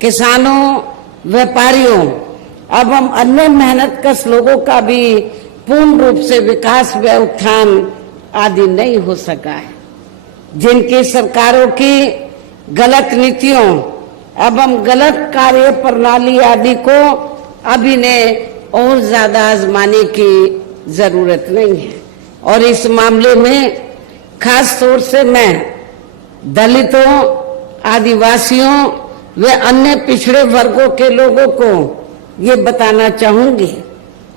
किसानों, व्यापारियों एवं अन्य मेहनतकश लोगों का भी पूर्ण रूप से विकास व उत्थान आदि नहीं हो सका है। जिनकी सरकारों की गलत नीतियों एवं गलत कार्य प्रणाली आदि को अब इन्हें और ज्यादा आजमाने की जरूरत नहीं है। और इस मामले में खास तौर से मैं दलितों, आदिवासियों व अन्य पिछड़े वर्गों के लोगों को ये बताना चाहूंगी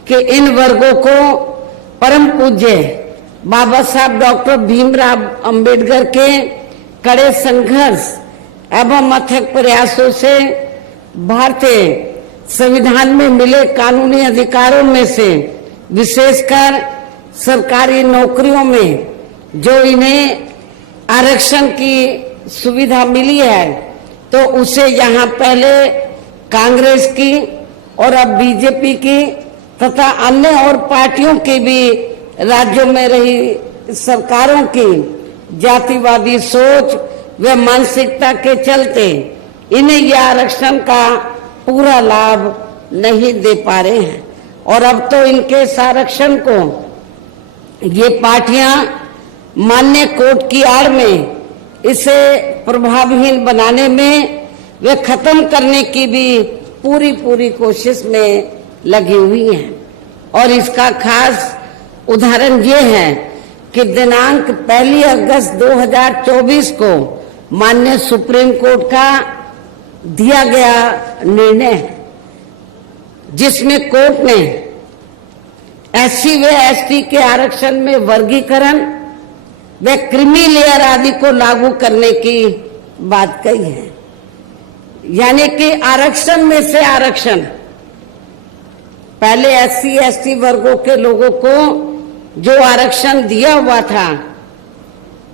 कि इन वर्गों को परम पूज्य बाबा साहब डॉक्टर भीमराव अंबेडकर के कड़े संघर्ष एवं अथक प्रयासों से भारतीय संविधान में मिले कानूनी अधिकारों में से विशेषकर सरकारी नौकरियों में जो इन्हें आरक्षण की सुविधा मिली है, तो उसे यहाँ पहले कांग्रेस की और अब बीजेपी की तथा अन्य और पार्टियों की भी राज्यों में रही सरकारों की जातिवादी सोच व मानसिकता के चलते इन्हें यह आरक्षण का पूरा लाभ नहीं दे पा रहे हैं। और अब तो इनके इस आरक्षण को ये पार्टियां मान्य कोर्ट की आड़ में इसे प्रभावहीन बनाने में वे खत्म करने की भी पूरी कोशिश में लगी हुई हैं। और इसका खास उदाहरण ये है कि दिनांक 1 अगस्त 2024 को माननीय सुप्रीम कोर्ट का दिया गया निर्णय जिसमें कोर्ट ने एससी व एसटी के आरक्षण में वर्गीकरण व क्रीमी लेयर आदि को लागू करने की बात कही है। यानी कि आरक्षण में से आरक्षण, पहले एससी एसटी वर्गों के लोगों को जो आरक्षण दिया हुआ था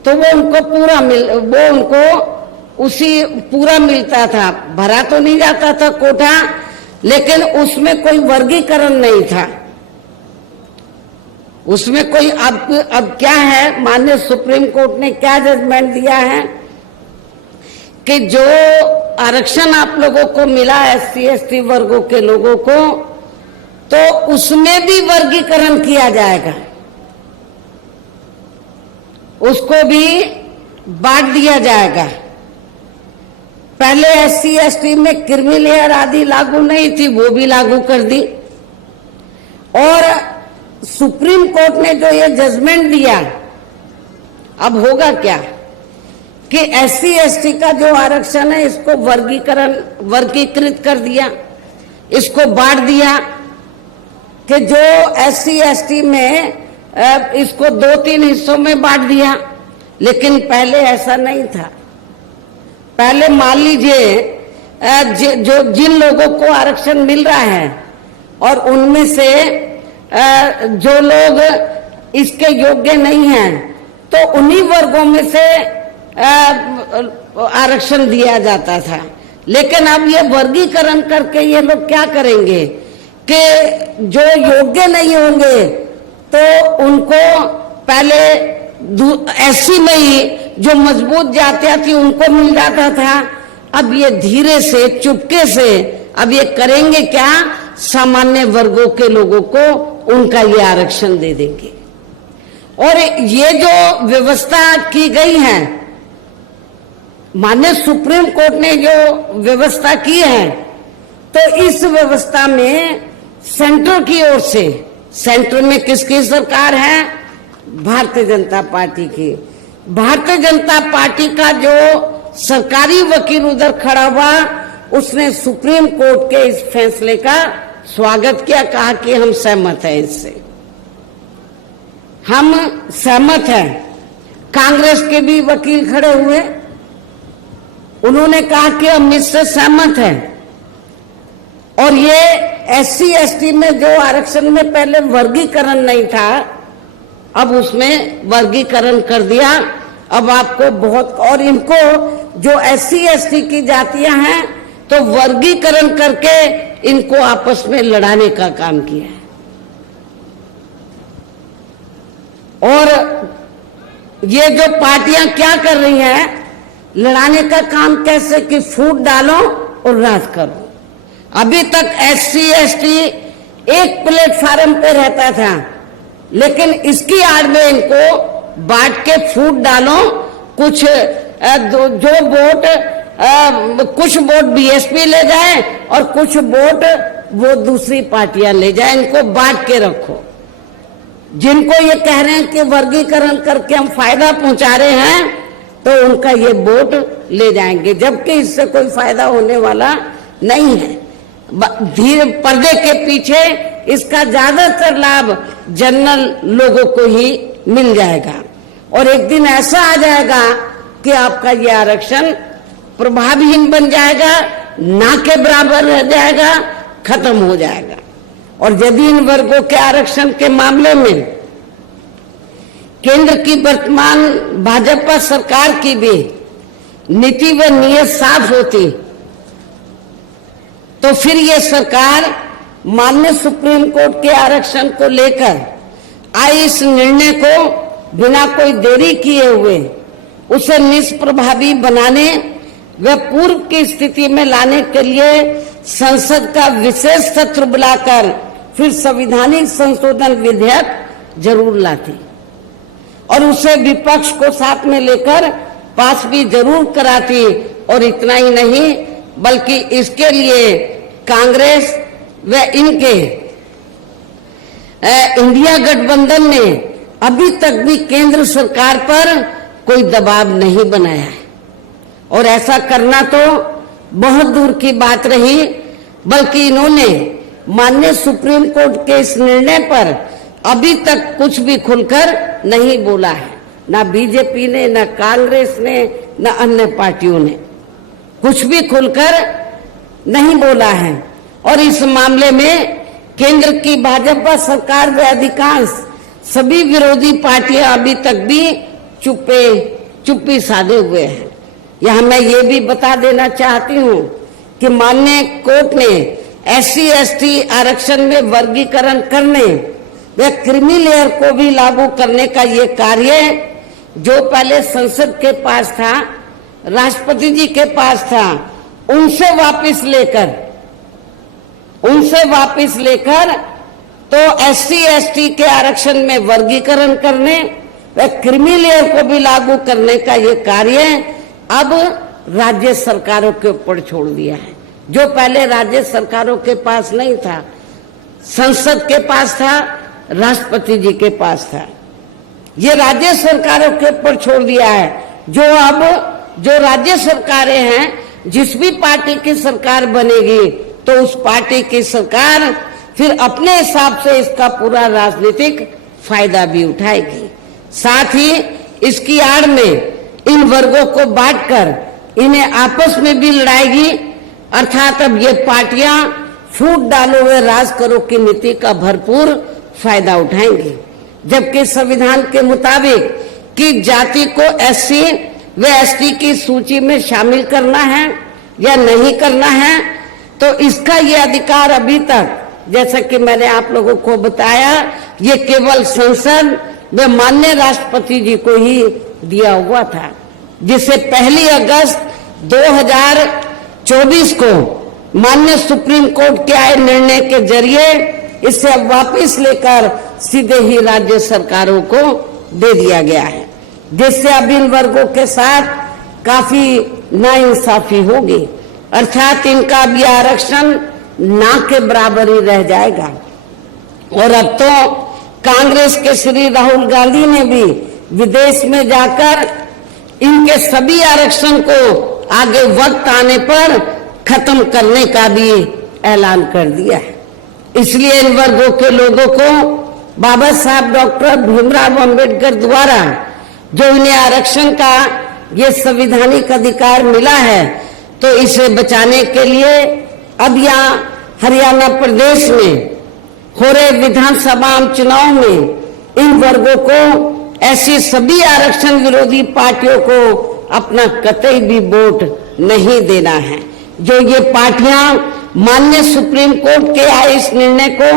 तो वो उनको उसी पूरा मिलता था, भरा तो नहीं जाता था कोटा, लेकिन उसमें कोई वर्गीकरण नहीं था। उसमें कोई अब क्या है, माननीय सुप्रीम कोर्ट ने क्या जजमेंट दिया है कि जो आरक्षण आप लोगों को मिला एससी एसटी वर्गों के लोगों को, तो उसमें भी वर्गीकरण किया जाएगा, उसको भी बांट दिया जाएगा। पहले एससी एसटी में क्रीमी लेयर आदि लागू नहीं थी, वो भी लागू कर दी। और सुप्रीम कोर्ट ने जो ये जजमेंट दिया, अब होगा क्या कि एससी एसटी का जो आरक्षण है इसको वर्गीकृत कर दिया, इसको बांट दिया कि जो एससी एसटी में इसको 2-3 हिस्सों में बांट दिया, लेकिन पहले ऐसा नहीं था। पहले मान लीजिए जो जिन लोगों को आरक्षण मिल रहा है और उनमें से जो लोग इसके योग्य नहीं हैं, तो उन्हीं वर्गों में से आरक्षण दिया जाता था। लेकिन अब ये वर्गीकरण करके ये लोग क्या करेंगे कि जो योग्य नहीं होंगे तो उनको पहले एससी में ही जो मजबूत जातियां थी उनको मिल जाता था। अब ये धीरे से चुपके से अब ये करेंगे क्या, सामान्य वर्गों के लोगों को उनका ये आरक्षण दे देंगे। और ये जो व्यवस्था की गई है, माननीय सुप्रीम कोर्ट ने जो व्यवस्था की है, तो इस व्यवस्था में सेंटर की ओर से, सेंटर में किसकी सरकार है, भारतीय जनता पार्टी की। भारतीय जनता पार्टी का जो सरकारी वकील उधर खड़ा हुआ, उसने सुप्रीम कोर्ट के इस फैसले का स्वागत किया, कहा कि हम सहमत हैं, इससे हम सहमत हैं। कांग्रेस के भी वकील खड़े हुए, उन्होंने कहा कि हम इससे सहमत हैं। और ये एससी एसटी में जो आरक्षण में पहले वर्गीकरण नहीं था, अब उसमें वर्गीकरण कर दिया। अब आपको बहुत, और इनको जो एससी एसटी की जातियां हैं तो वर्गीकरण करके इनको आपस में लड़ाने का काम किया है। और ये जो पार्टियां क्या कर रही हैं, लड़ाने का काम कैसे कि फूट डालो और राज करो। अभी तक एससी एसटी एक प्लेटफार्म पे रहता था, लेकिन इसकी आड़ में इनको बांट के फूट डालो। कुछ जो वोट कुछ वोट बीएसपी ले जाए और कुछ वोट वो दूसरी पार्टियां ले जाए, इनको बांट के रखो। जिनको ये कह रहे हैं कि वर्गीकरण करके हम फायदा पहुंचा रहे हैं, तो उनका ये वोट ले जाएंगे, जबकि इससे कोई फायदा होने वाला नहीं है। धीरे पर्दे के पीछे इसका ज्यादातर लाभ जनरल लोगों को ही मिल जाएगा। और एक दिन ऐसा आ जाएगा कि आपका ये आरक्षण प्रभावहीन बन जाएगा, ना के बराबर रह जाएगा, खत्म हो जाएगा। और यदि इन वर्गों के आरक्षण के मामले में केंद्र की वर्तमान भाजपा सरकार की भी नीति व नीयत साफ होती, तो फिर ये सरकार माननीय सुप्रीम कोर्ट के आरक्षण को लेकर आई इस निर्णय को बिना कोई देरी किए हुए उसे निष्प्रभावी बनाने व पूर्व की स्थिति में लाने के लिए संसद का विशेष सत्र बुलाकर फिर संवैधानिक संशोधन विधेयक जरूर लाती और उसे विपक्ष को साथ में लेकर पास भी जरूर कराती। और इतना ही नहीं, बल्कि इसके लिए कांग्रेस व इनके इंडिया गठबंधन ने अभी तक भी केंद्र सरकार पर कोई दबाव नहीं बनाया है। और ऐसा करना तो बहुत दूर की बात रही, बल्कि इन्होंने माननीय सुप्रीम कोर्ट के इस निर्णय पर अभी तक कुछ भी खुलकर नहीं बोला है। ना बीजेपी ने, ना कांग्रेस ने, ना अन्य पार्टियों ने कुछ भी खुलकर नहीं बोला है। और इस मामले में केंद्र की भाजपा सरकार व अधिकांश सभी विरोधी पार्टियां अभी तक भी चुप्पी साधे हुए हैं। यहां मैं ये भी बता देना चाहती हूं कि माननीय कोर्ट ने SC/ST आरक्षण में वर्गीकरण करने व क्रीमी लेयर को भी लागू करने का ये कार्य जो पहले संसद के पास था, राष्ट्रपति जी के पास था, उनसे वापस लेकर तो SC/ST के आरक्षण में वर्गीकरण करने व क्रीमी लेयर को भी लागू करने का ये कार्य अब राज्य सरकारों के ऊपर छोड़ दिया है। जो पहले राज्य सरकारों के पास नहीं था, संसद के पास था, राष्ट्रपति जी के पास था, ये राज्य सरकारों के ऊपर छोड़ दिया है। जो राज्य सरकारें हैं, जिस भी पार्टी की सरकार बनेगी तो उस पार्टी की सरकार फिर अपने हिसाब से इसका पूरा राजनीतिक फायदा भी उठाएगी। साथ ही इसकी आड़ में इन वर्गों को बांटकर इन्हें आपस में भी लड़ाएगी। अर्थात अब ये पार्टियां फूट डालो व राज करो की नीति का भरपूर फायदा उठाएंगी। जबकि संविधान के मुताबिक कि जाति को SC व ST की सूची में शामिल करना है या नहीं करना है, तो इसका ये अधिकार अभी तक, जैसा कि मैंने आप लोगों को बताया, ये केवल संसद व माननीय राष्ट्रपति जी को ही दिया हुआ था, जिसे 1 अगस्त 2024 को माननीय सुप्रीम कोर्ट के आए निर्णय के जरिए इसे अब वापस लेकर सीधे ही राज्य सरकारों को दे दिया गया है, जिससे अब इन वर्गों के साथ काफी नाइंसाफी होगी। अर्थात इनका अब यह आरक्षण ना के बराबर ही रह जाएगा। और अब तो कांग्रेस के श्री राहुल गांधी ने भी विदेश में जाकर इनके सभी आरक्षण को आगे वक्त आने पर खत्म करने का भी ऐलान कर दिया है। इसलिए इन वर्गों के लोगों को बाबा साहब डॉक्टर भीमराव अंबेडकर द्वारा जो इन्हें आरक्षण का ये संवैधानिक अधिकार मिला है, तो इसे बचाने के लिए अब यहाँ हरियाणा प्रदेश में हो रहे विधानसभा चुनाव में इन वर्गों को ऐसी सभी आरक्षण विरोधी पार्टियों को अपना कतई भी वोट नहीं देना है। जो ये पार्टियां माननीय सुप्रीम कोर्ट के आए इस निर्णय को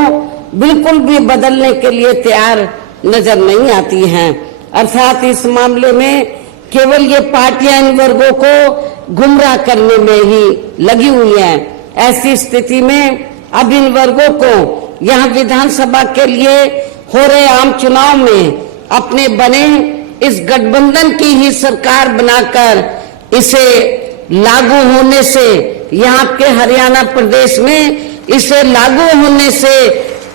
बिल्कुल भी बदलने के लिए तैयार नजर नहीं आती हैं। अर्थात इस मामले में केवल ये पार्टियां इन वर्गों को गुमराह करने में ही लगी हुई हैं। ऐसी स्थिति में अब इन वर्गों को यहाँ विधानसभा के लिए हो रहे आम चुनाव में अपने बने इस गठबंधन की ही सरकार बनाकर इसे लागू होने से, यहाँ के हरियाणा प्रदेश में इसे लागू होने से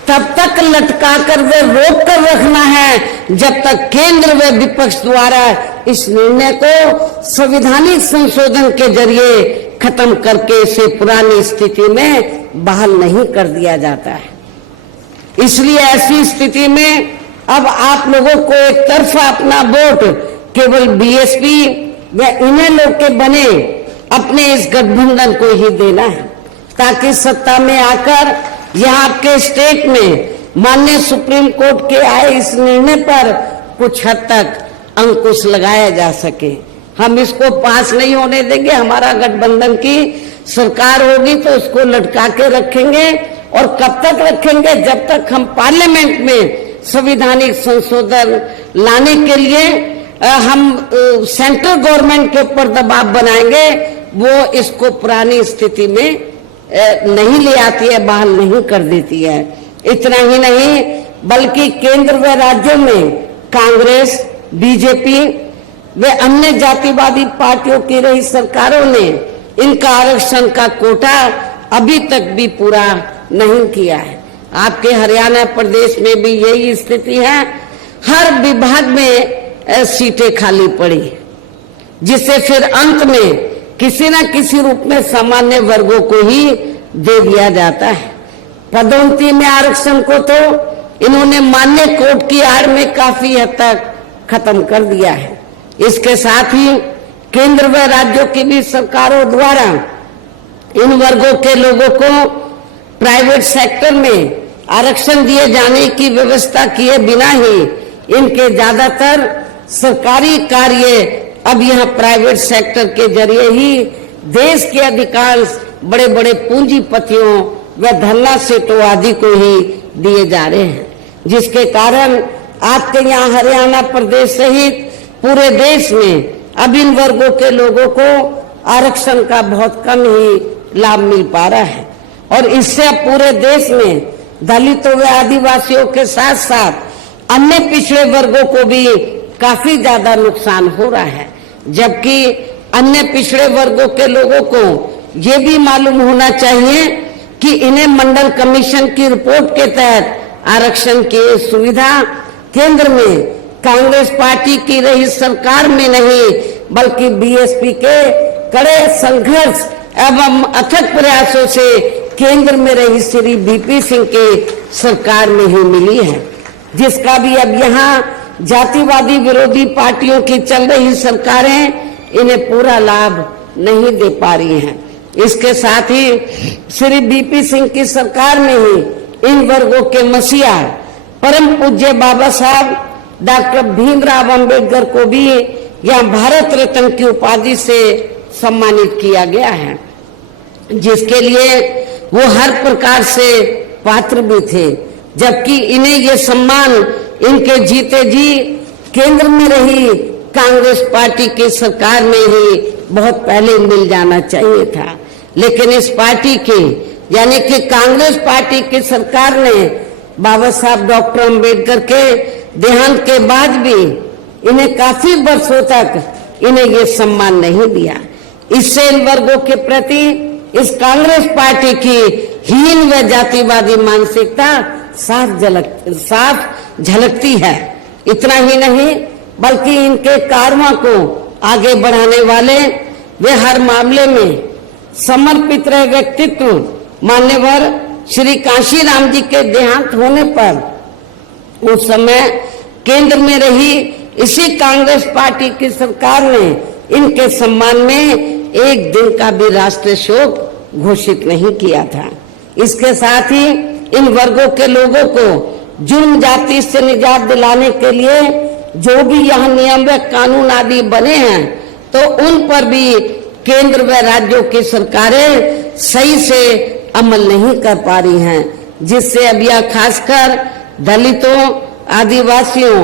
तब तक लटका कर वे रोक कर रखना है जब तक केंद्र व विपक्ष द्वारा इस निर्णय को संवैधानिक संशोधन के जरिए खत्म करके इसे पुरानी स्थिति में बहाल नहीं कर दिया जाता है। इसलिए ऐसी स्थिति में अब आप लोगों को एक तरफा अपना वोट केवल BSP व इन्हें लोग के बने अपने इस गठबंधन को ही देना है, ताकि सत्ता में आकर यहाँ आपके स्टेट में माननीय सुप्रीम कोर्ट के आए इस निर्णय पर कुछ हद तक अंकुश लगाया जा सके। हम इसको पास नहीं होने देंगे। हमारा गठबंधन की सरकार होगी तो उसको लटका के रखेंगे, और कब तक रखेंगे? जब तक हम पार्लियामेंट में संवैधानिक संशोधन लाने के लिए हम सेंट्रल गवर्नमेंट के ऊपर दबाव बनाएंगे, वो इसको पुरानी स्थिति में नहीं ले आती है, बहाल नहीं कर देती है। इतना ही नहीं बल्कि केंद्र व राज्यों में कांग्रेस, बीजेपी व अन्य जातिवादी पार्टियों की रही सरकारों ने इनका आरक्षण का कोटा अभी तक भी पूरा नहीं किया है। आपके हरियाणा प्रदेश में भी यही स्थिति है। हर विभाग में सीटें खाली पड़ी, जिससे फिर अंत में किसी न किसी रूप में सामान्य वर्गों को ही दे दिया जाता है। पदोन्नति में आरक्षण को तो इन्होंने मान्य कोर्ट की आड़ में काफी हद तक खत्म कर दिया है। इसके साथ ही केंद्र व राज्यों की भी सरकारों द्वारा इन वर्गों के लोगों को प्राइवेट सेक्टर में आरक्षण दिए जाने की व्यवस्था किए बिना ही इनके ज्यादातर सरकारी कार्य अब यह प्राइवेट सेक्टर के जरिए ही देश के अधिकांश बड़े बड़े पूंजीपतियों व धन्ना सेठों आदि को ही दिए जा रहे हैं, जिसके कारण आपके यहाँ हरियाणा प्रदेश सहित पूरे देश में अब इन वर्गों के लोगों को आरक्षण का बहुत कम ही लाभ मिल पा रहा है। और इससे पूरे देश में दलितों व आदिवासियों के साथ साथ अन्य पिछड़े वर्गों को भी काफी ज्यादा नुकसान हो रहा है। जबकि अन्य पिछड़े वर्गों के लोगों को ये भी मालूम होना चाहिए कि इन्हें मंडल कमीशन की रिपोर्ट के तहत आरक्षण की सुविधा केंद्र में कांग्रेस पार्टी की रही सरकार में नहीं बल्कि बीएसपी के कड़े संघर्ष एवं अथक प्रयासों से केंद्र में रही श्री वीपी सिंह के सरकार में ही मिली है, जिसका भी अब यहाँ जातिवादी विरोधी पार्टियों की चल रही सरकारें इन्हें पूरा लाभ नहीं दे पा रही हैं। इसके साथ ही श्री वीपी सिंह की सरकार में ही इन वर्गों के मसीहा परम पूज्य बाबा साहब डॉक्टर भीमराव अंबेडकर को भी यहाँ भारत रत्न की उपाधि से सम्मानित किया गया है, जिसके लिए वो हर प्रकार से पात्र भी थे। जबकि इन्हें ये सम्मान इनके जीते जी केंद्र में रही कांग्रेस पार्टी की सरकार में ही बहुत पहले मिल जाना चाहिए था, लेकिन इस पार्टी की यानी कि कांग्रेस पार्टी की सरकार ने बाबा साहब डॉक्टर अंबेडकर के देहांत के बाद भी इन्हें काफी वर्षों तक इन्हें ये सम्मान नहीं दिया। इससे इन वर्गों के प्रति इस कांग्रेस पार्टी की हीन व जातिवादी मानसिकता साफ झलकती है। इतना ही नहीं बल्कि इनके कार्यों को आगे बढ़ाने वाले वे हर मामले में समर्पित रहे व्यक्तित्व मान्यवर श्री कांशीराम जी के देहांत होने पर उस समय केंद्र में रही इसी कांग्रेस पार्टी की सरकार ने इनके सम्मान में एक दिन का भी राष्ट्रीय शोक घोषित नहीं किया था। इसके साथ ही इन वर्गों के लोगों को जुर्म जाति से निजात दिलाने के लिए जो भी यहाँ नियम व कानून आदि बने हैं तो उन पर भी केंद्र व राज्यों की सरकारें सही से अमल नहीं कर पा रही हैं, जिससे अब यह खासकर दलितों आदिवासियों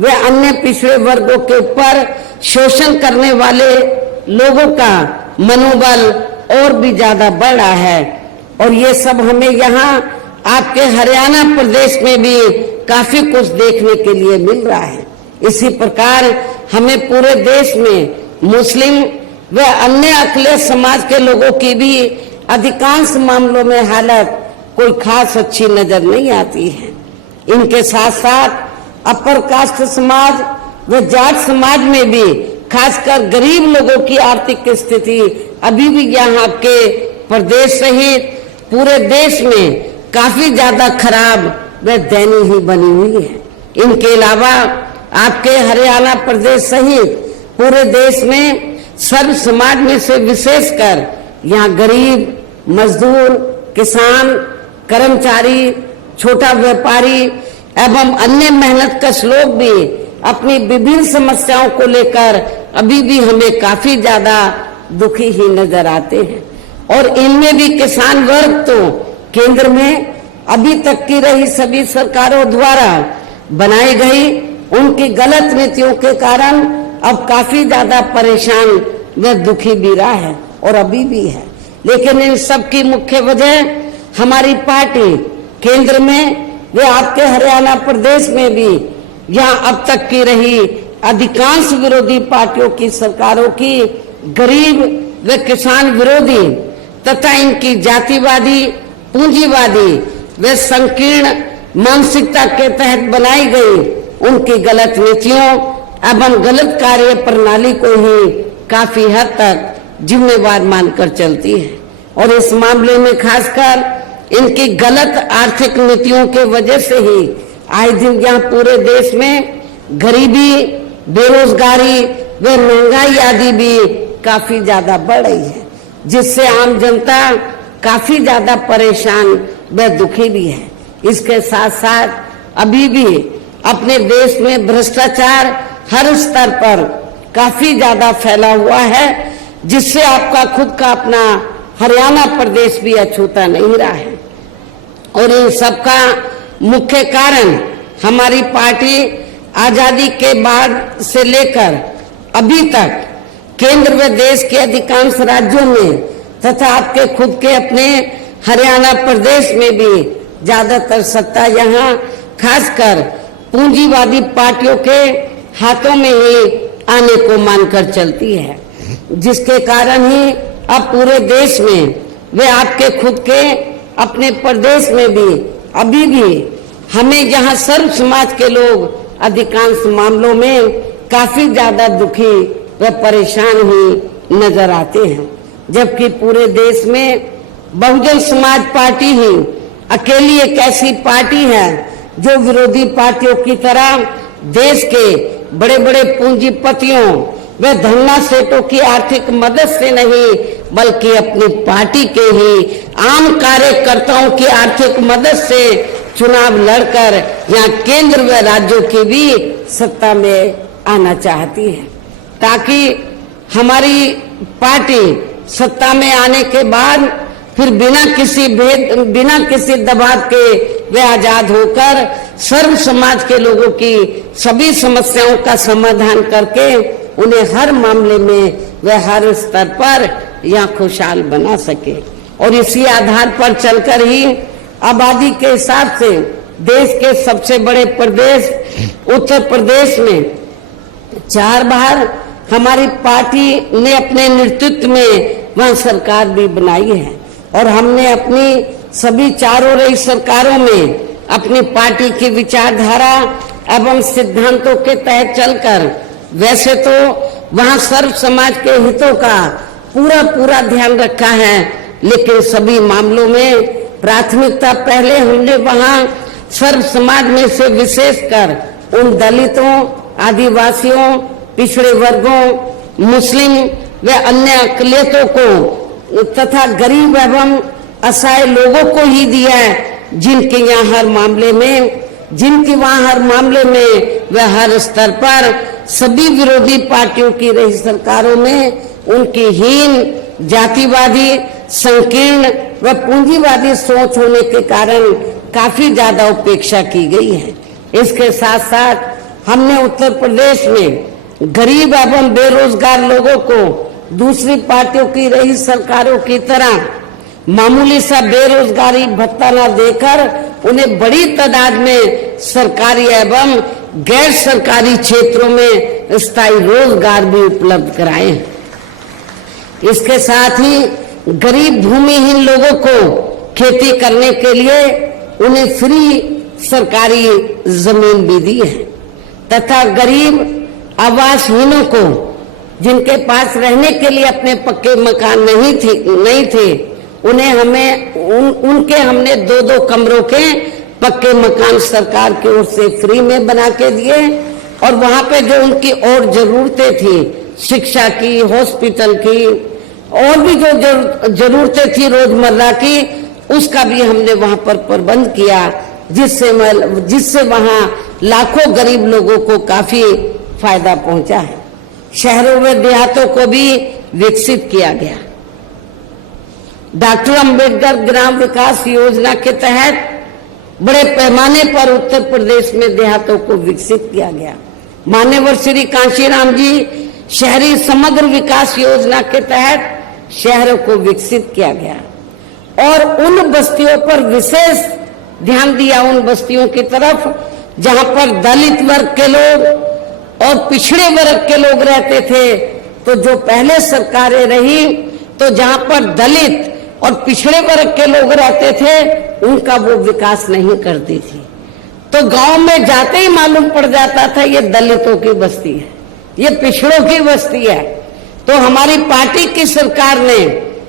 व अन्य पिछड़े वर्गों के ऊपर शोषण करने वाले लोगों का मनोबल और भी ज्यादा बढ़ रहा है। और ये सब हमें यहाँ आपके हरियाणा प्रदेश में भी काफी कुछ देखने के लिए मिल रहा है। इसी प्रकार हमें पूरे देश में मुस्लिम व अन्य अखिलेश समाज के लोगों की भी अधिकांश मामलों में हालत कोई खास अच्छी नजर नहीं आती है। इनके साथ साथ अपर कास्ट समाज व जाट समाज में भी खासकर गरीब लोगों की आर्थिक स्थिति अभी भी यहाँ के प्रदेश सहित पूरे देश में काफी ज्यादा खराब व दयनीय ही बनी हुई है। इनके अलावा आपके हरियाणा प्रदेश सहित पूरे देश में सर्व समाज में से विशेषकर यहाँ गरीब, मजदूर, किसान, कर्मचारी, छोटा व्यापारी एवं अन्य मेहनतकश लोग भी अपनी विभिन्न समस्याओं को लेकर अभी भी हमें काफी ज्यादा दुखी ही नजर आते हैं। और इनमें भी किसान वर्ग तो केंद्र में अभी तक की रही सभी सरकारों द्वारा बनाई गई उनकी गलत नीतियों के कारण अब काफी ज्यादा परेशान व दुखी भी रहा है और अभी भी है। लेकिन इन सब की मुख्य वजह हमारी पार्टी केंद्र में वे आपके हरियाणा प्रदेश में भी यहाँ अब तक की रही अधिकांश विरोधी पार्टियों की सरकारों की गरीब व किसान विरोधी तथा इनकी जातिवादी, पूंजीवादी व संकीर्ण मानसिकता के तहत बनाई गई उनकी गलत नीतियों एवं गलत कार्य प्रणाली को ही काफी हद तक जिम्मेवार मानकर चलती है। और इस मामले में खासकर इनकी गलत आर्थिक नीतियों के वजह से ही आए दिन यहाँ पूरे देश में गरीबी, बेरोजगारी व महंगाई आदि भी काफी ज्यादा बढ़ रही है, जिससे आम जनता काफी ज्यादा परेशान व दुखी भी है। इसके साथ साथ अभी भी अपने देश में भ्रष्टाचार हर स्तर पर काफी ज्यादा फैला हुआ है, जिससे आपका खुद का अपना हरियाणा प्रदेश भी अछूता नहीं रहा है। और इन सबका मुख्य कारण हमारी पार्टी आजादी के बाद से लेकर अभी तक केंद्र व देश के अधिकांश राज्यों में तथा आपके खुद के अपने हरियाणा प्रदेश में भी ज्यादातर सत्ता यहाँ खासकर पूंजीवादी पार्टियों के हाथों में ही आने को मानकर चलती है, जिसके कारण ही अब पूरे देश में वे आपके खुद के अपने प्रदेश में भी अभी भी हमें यहाँ सर्व समाज के लोग अधिकांश मामलों में काफी ज्यादा दुखी व परेशान ही नजर आते हैं, जबकि पूरे देश में बहुजन समाज पार्टी ही अकेली एक ऐसी पार्टी है जो विरोधी पार्टियों की तरह देश के बड़े बड़े पूंजीपतियों व धन्ना सेठों की आर्थिक मदद से नहीं बल्कि अपनी पार्टी के ही आम कार्यकर्ताओं की आर्थिक मदद से चुनाव लड़कर यहाँ केंद्र व राज्यों की भी सत्ता में आना चाहती है, ताकि हमारी पार्टी सत्ता में आने के बाद फिर बिना किसी दबाव के वे आजाद होकर सर्व समाज के लोगों की सभी समस्याओं का समाधान करके उन्हें हर मामले में वे हर स्तर पर यहाँ खुशहाल बना सके। और इसी आधार पर चलकर ही आबादी के हिसाब से देश के सबसे बड़े प्रदेश उत्तर प्रदेश में 4 बार हमारी पार्टी ने अपने नेतृत्व में वहां सरकार भी बनाई है, और हमने अपनी सभी चारों रही सरकारों में अपनी पार्टी की विचारधारा एवं सिद्धांतों के तहत चलकर वैसे तो वहां सर्व समाज के हितों का पूरा ध्यान रखा है, लेकिन सभी मामलों में प्राथमिकता पहले हमने वहां सर्व समाज में से विशेषकर उन दलितों, आदिवासियों, पिछड़े वर्गों, मुस्लिम व अन्य अकलियतों को तथा गरीब एवं असहाय लोगों को ही दिया है, जिनके वहां हर मामले में व हर स्तर पर सभी विरोधी पार्टियों की रही सरकारों में उनकी हीन, जातिवादी, संकीर्ण व पूंजीवादी सोच होने के कारण काफी ज्यादा उपेक्षा की गई है। इसके साथ साथ हमने उत्तर प्रदेश में गरीब एवं बेरोजगार लोगों को दूसरी पार्टियों की रही सरकारों की तरह मामूली सा बेरोजगारी भत्ता न देकर उन्हें बड़ी तादाद में सरकारी एवं गैर सरकारी क्षेत्रों में स्थायी रोजगार भी उपलब्ध कराए हैं। इसके साथ ही गरीब भूमिहीन लोगों को खेती करने के लिए उन्हें फ्री सरकारी जमीन भी दी है, तथा गरीब आवासहीनों को जिनके पास रहने के लिए अपने पक्के मकान नहीं थे उनके हमने 2-2 कमरों के पक्के मकान सरकार की ओर से फ्री में बना के दिए, और वहां पे जो उनकी और जरूरतें थी, शिक्षा की, हॉस्पिटल की, और भी जो जरूरतें थी रोजमर्रा की, उसका भी हमने वहां पर प्रबंध किया, जिससे वहां लाखों गरीब लोगों को काफी फायदा पहुंचा है। शहरों व देहातों को भी विकसित किया गया। डॉक्टर अंबेडकर ग्राम विकास योजना के तहत बड़े पैमाने पर उत्तर प्रदेश में देहातों को विकसित किया गया। मान्यवर श्री कांशीराम जी शहरी समग्र विकास योजना के तहत शहरों को विकसित किया गया, और उन बस्तियों पर विशेष ध्यान दिया, उन बस्तियों की तरफ जहां पर दलित वर्ग के लोग और पिछड़े वर्ग के लोग रहते थे। तो जो पहले सरकारें रही तो जहां पर दलित और पिछड़े वर्ग के लोग रहते थे उनका वो विकास नहीं करती थी, तो गांव में जाते ही मालूम पड़ जाता था ये दलितों की बस्ती है, ये पिछड़ों की बस्ती है। तो हमारी पार्टी की सरकार ने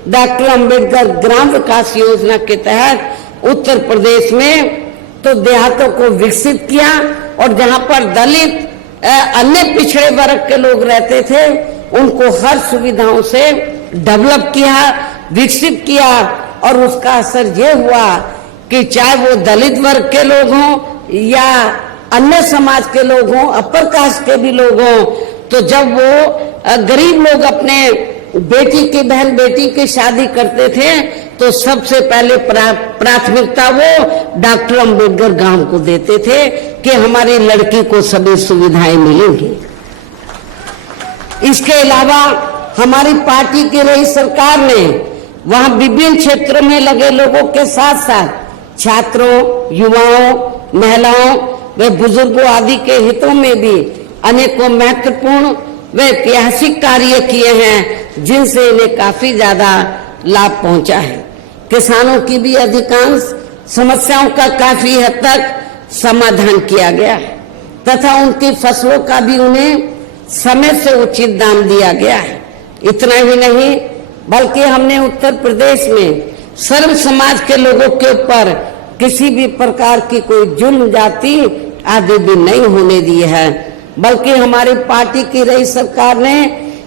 डॉक्टर अंबेडकर ग्राम विकास योजना के तहत उत्तर प्रदेश में तो देहातों को विकसित किया और जहां पर दलित अन्य पिछड़े वर्ग के लोग रहते थे उनको हर सुविधाओं से डेवलप किया, विकसित किया और उसका असर ये हुआ कि चाहे वो दलित वर्ग के लोग हों या अन्य समाज के लोग हों, अपर कास्ट के भी लोग हों, तो जब वो गरीब लोग अपने बेटी की बहन बेटी की शादी करते थे तो सबसे पहले प्राथमिकता वो डॉक्टर अंबेडकर गांव को देते थे कि हमारी लड़की को सभी सुविधाएं मिलेंगी। इसके अलावा हमारी पार्टी की रही सरकार ने वहां विभिन्न क्षेत्रों में लगे लोगों के साथ साथ छात्रों, युवाओं, महिलाओं व बुजुर्गों आदि के हितों में भी अनेकों महत्वपूर्ण व ऐतिहासिक कार्य किए हैं जिनसे इन्हें काफी ज्यादा लाभ पहुंचा है। किसानों की भी अधिकांश समस्याओं का काफी हद तक समाधान किया गया है तथा उनकी फसलों का भी उन्हें समय से उचित दाम दिया गया है। इतना ही नहीं बल्कि हमने उत्तर प्रदेश में सर्व समाज के लोगों के ऊपर किसी भी प्रकार की कोई जुल्म जाति आदि भी नहीं होने दी है, बल्कि हमारी पार्टी की रही सरकार ने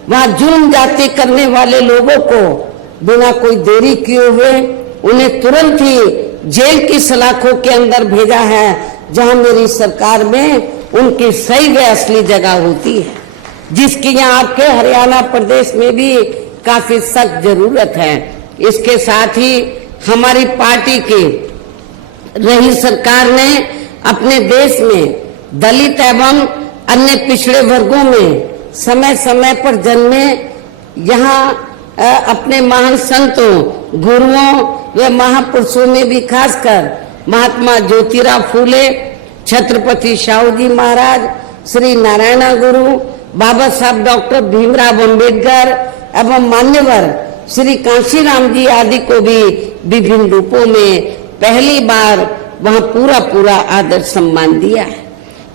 वहां जुल्म जाति करने वाले लोगों को बिना कोई देरी किए हुए उन्हें तुरंत ही जेल की सलाखों के अंदर भेजा है, जहां मेरी सरकार में उनकी सही व असली जगह होती है, जिसकी यहाँ आपके हरियाणा प्रदेश में भी काफी सख्त जरूरत है। इसके साथ ही हमारी पार्टी की रही सरकार ने अपने देश में दलित एवं अन्य पिछड़े वर्गों में समय समय पर जन्मे यहाँ अपने महान संतों, गुरुओं व महापुरुषों में भी खासकर महात्मा ज्योतिराव फूले, छत्रपति शाहू जी महाराज, श्री नारायण गुरु, बाबा साहब डॉक्टर भीमराव अंबेडकर एवं मान्यवर श्री कांशीराम जी आदि को भी विभिन्न रूपों में पहली बार वहां पूरा आदर सम्मान दिया है,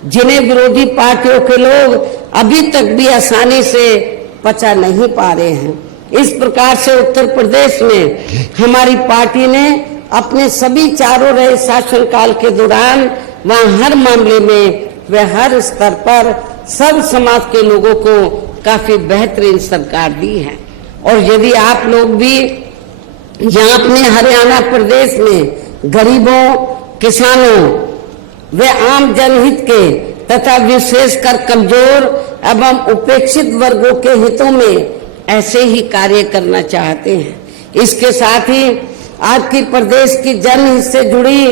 जिन्हें विरोधी पार्टियों के लोग अभी तक भी आसानी से पचा नहीं पा रहे हैं। इस प्रकार से उत्तर प्रदेश में हमारी पार्टी ने अपने सभी चारों रहे शासनकाल के दौरान वहां हर मामले में व हर स्तर पर सब समाज के लोगों को काफी बेहतरीन सरकार दी है। और यदि आप लोग भी यहाँ अपने हरियाणा प्रदेश में गरीबों, किसानों व आम जनहित के तथा विशेषकर कमजोर एवं उपेक्षित वर्गों के हितों में ऐसे ही कार्य करना चाहते हैं, इसके साथ ही आपकी प्रदेश की जनहित से जुड़ी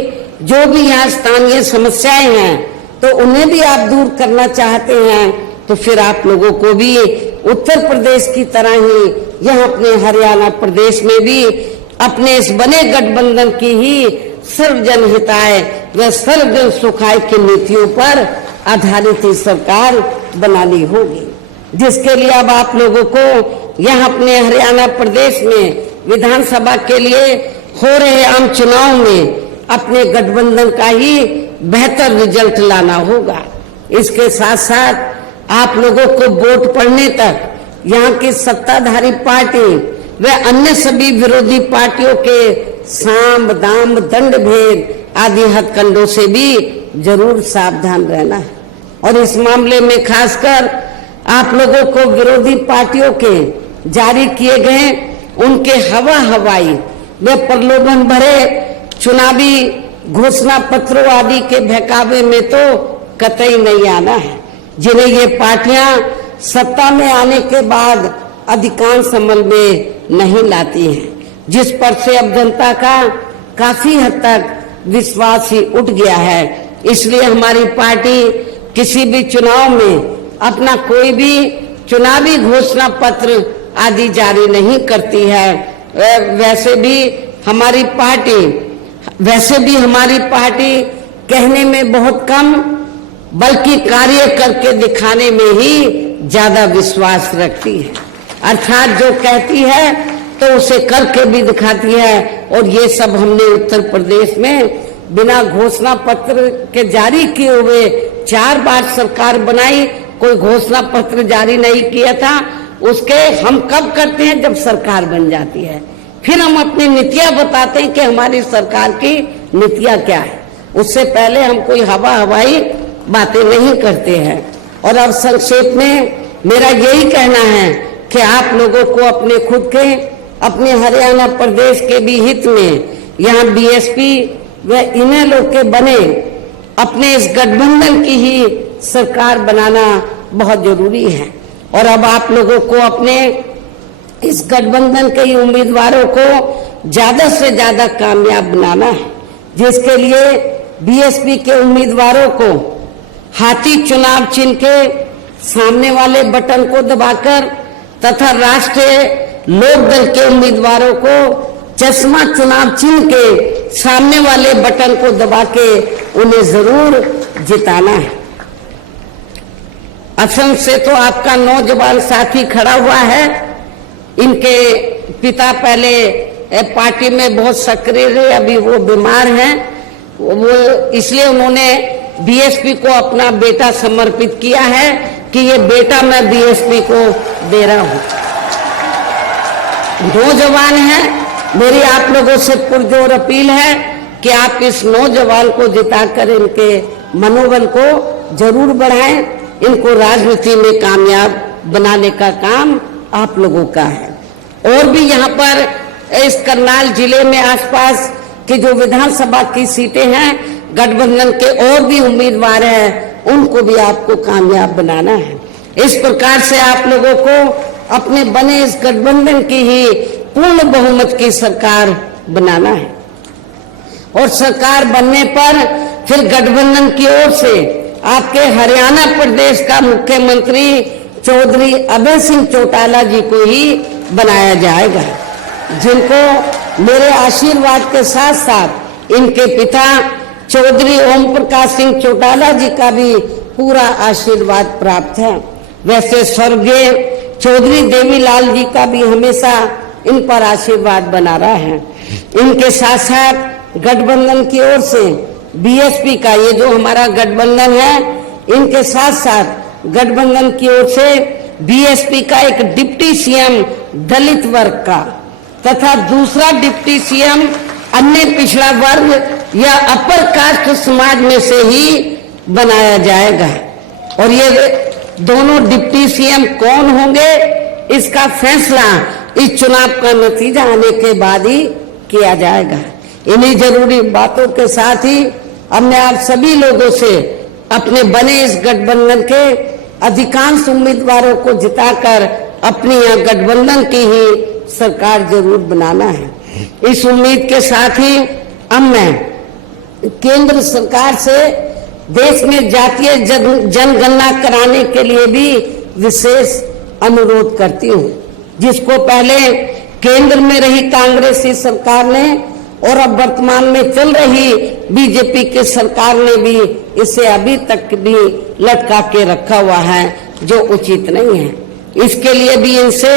जो भी यहाँ स्थानीय समस्याएं हैं तो उन्हें भी आप दूर करना चाहते हैं, तो फिर आप लोगों को भी उत्तर प्रदेश की तरह ही यहाँ अपने हरियाणा प्रदेश में भी अपने इस बने गठबंधन की ही सर्वजन हिताय व सर्वजन सुखाय की नीतियों पर आधारित ही सरकार बनानी होगी, जिसके लिए अब आप लोगों को यहाँ अपने हरियाणा प्रदेश में विधानसभा के लिए हो रहे आम चुनाव में अपने गठबंधन का ही बेहतर रिजल्ट लाना होगा। इसके साथ साथ आप लोगों को वोट पड़ने तक यहाँ की सत्ताधारी पार्टी व अन्य सभी विरोधी पार्टियों के साम दाम दंड भेद आदि हथकंडों से भी जरूर सावधान रहना है। और इस मामले में खासकर आप लोगों को विरोधी पार्टियों के जारी किए गए उनके हवाई व प्रलोभन भरे चुनावी घोषणा पत्रों आदि के बहकावे में तो कतई नहीं आना है, जिन्हें ये पार्टियां सत्ता में आने के बाद अधिकांश अमल में नहीं लाती हैं, जिस पर से अब जनता का काफी हद तक विश्वास ही उठ गया है। इसलिए हमारी पार्टी किसी भी चुनाव में अपना कोई भी चुनावी घोषणा पत्र आदि जारी नहीं करती है। वैसे भी हमारी पार्टी कहने में बहुत कम बल्कि कार्य करके दिखाने में ही ज्यादा विश्वास रखती है, अर्थात जो कहती है तो उसे करके भी दिखाती है। और ये सब हमने उत्तर प्रदेश में बिना घोषणा पत्र के जारी किए हुए 4 बार सरकार बनाई, कोई घोषणा पत्र जारी नहीं किया था। उसके हम कब करते हैं? जब सरकार बन जाती है, फिर हम अपनी नीतियां बताते हैं कि हमारी सरकार की नीतियां क्या है। उससे पहले हम कोई हवाई बातें नहीं करते हैं। और अब संक्षेप में मेरा यही कहना है कि आप लोगों को अपने खुद के, अपने हरियाणा प्रदेश के भी हित में यहाँ बीएसपी व इन्हें लोग के बने अपने इस गठबंधन की ही सरकार बनाना बहुत जरूरी है। और अब आप लोगों को अपने इस गठबंधन के ही उम्मीदवारों को ज्यादा से ज्यादा कामयाब बनाना है, जिसके लिए बीएसपी के उम्मीदवारों को हाथी चुनाव चिन्ह के सामने वाले बटन को दबाकर तथा राष्ट्रीय लोकदल के उम्मीदवारों को चश्मा चुनाव चिन्ह के सामने वाले बटन को दबा के उन्हें जरूर जिताना है। असम से तो आपका नौजवान साथी खड़ा हुआ है। इनके पिता पहले पार्टी में बहुत सक्रिय रहे, अभी वो बीमार हैं, वो इसलिए उन्होंने बीएसपी को अपना बेटा समर्पित किया है कि ये बेटा मैं बीएसपी को दे रहा हूं। नौजवान है, मेरी आप लोगों से पुरजोर अपील है कि आप इस नौजवान को जिताकर इनके मनोबल को जरूर बढ़ाएं। इनको राजनीति में कामयाब बनाने का काम आप लोगों का है। और भी यहाँ पर इस करनाल जिले में आसपास की जो विधानसभा की सीटें हैं, गठबंधन के और भी उम्मीदवार हैं, उनको भी आपको कामयाब बनाना है। इस प्रकार से आप लोगों को अपने बने इस गठबंधन की ही पूर्ण बहुमत की सरकार बनाना है। और सरकार बनने पर फिर गठबंधन की ओर से आपके हरियाणा प्रदेश का मुख्यमंत्री चौधरी अभय सिंह चौटाला जी को ही बनाया जाएगा, जिनको मेरे आशीर्वाद के साथ साथ इनके पिता चौधरी ओम प्रकाश सिंह चौटाला जी का भी पूरा आशीर्वाद प्राप्त है। वैसे स्वर्गीय चौधरी देवीलाल जी का भी हमेशा इन पर आशीर्वाद बना रहा है। इनके साथ साथ गठबंधन की ओर से बीएसपी का ये जो हमारा गठबंधन है, इनके साथ साथ गठबंधन की ओर से बीएसपी का एक डिप्टी सीएम दलित वर्ग का तथा दूसरा डिप्टी सीएम अन्य पिछड़ा वर्ग या अपर कास्ट समाज में से ही बनाया जाएगा। और ये दोनों डिप्टी सीएम कौन होंगे, इसका फैसला इस चुनाव का नतीजा आने के बाद ही किया जाएगा। इन्हीं जरूरी बातों के साथ ही अब मैं आप सभी लोगों से अपने बने इस गठबंधन के अधिकांश उम्मीदवारों को जिताकर अपनी यह गठबंधन की ही सरकार जरूर बनाना है। इस उम्मीद के साथ ही अब मैं केंद्र सरकार से देश में जातीय जनगणना कराने के लिए भी विशेष अनुरोध करती हूँ, जिसको पहले केंद्र में रही कांग्रेसी सरकार ने और अब वर्तमान में चल रही बीजेपी की सरकार ने भी इसे अभी तक भी लटका के रखा हुआ है, जो उचित नहीं है। इसके लिए भी इनसे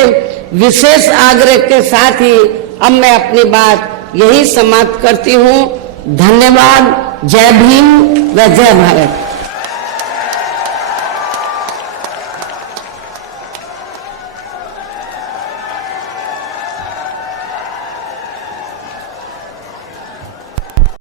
विशेष आग्रह के साथ ही अब मैं अपनी बात यही समाप्त करती हूँ। धन्यवाद। जय भीम व जय भारत।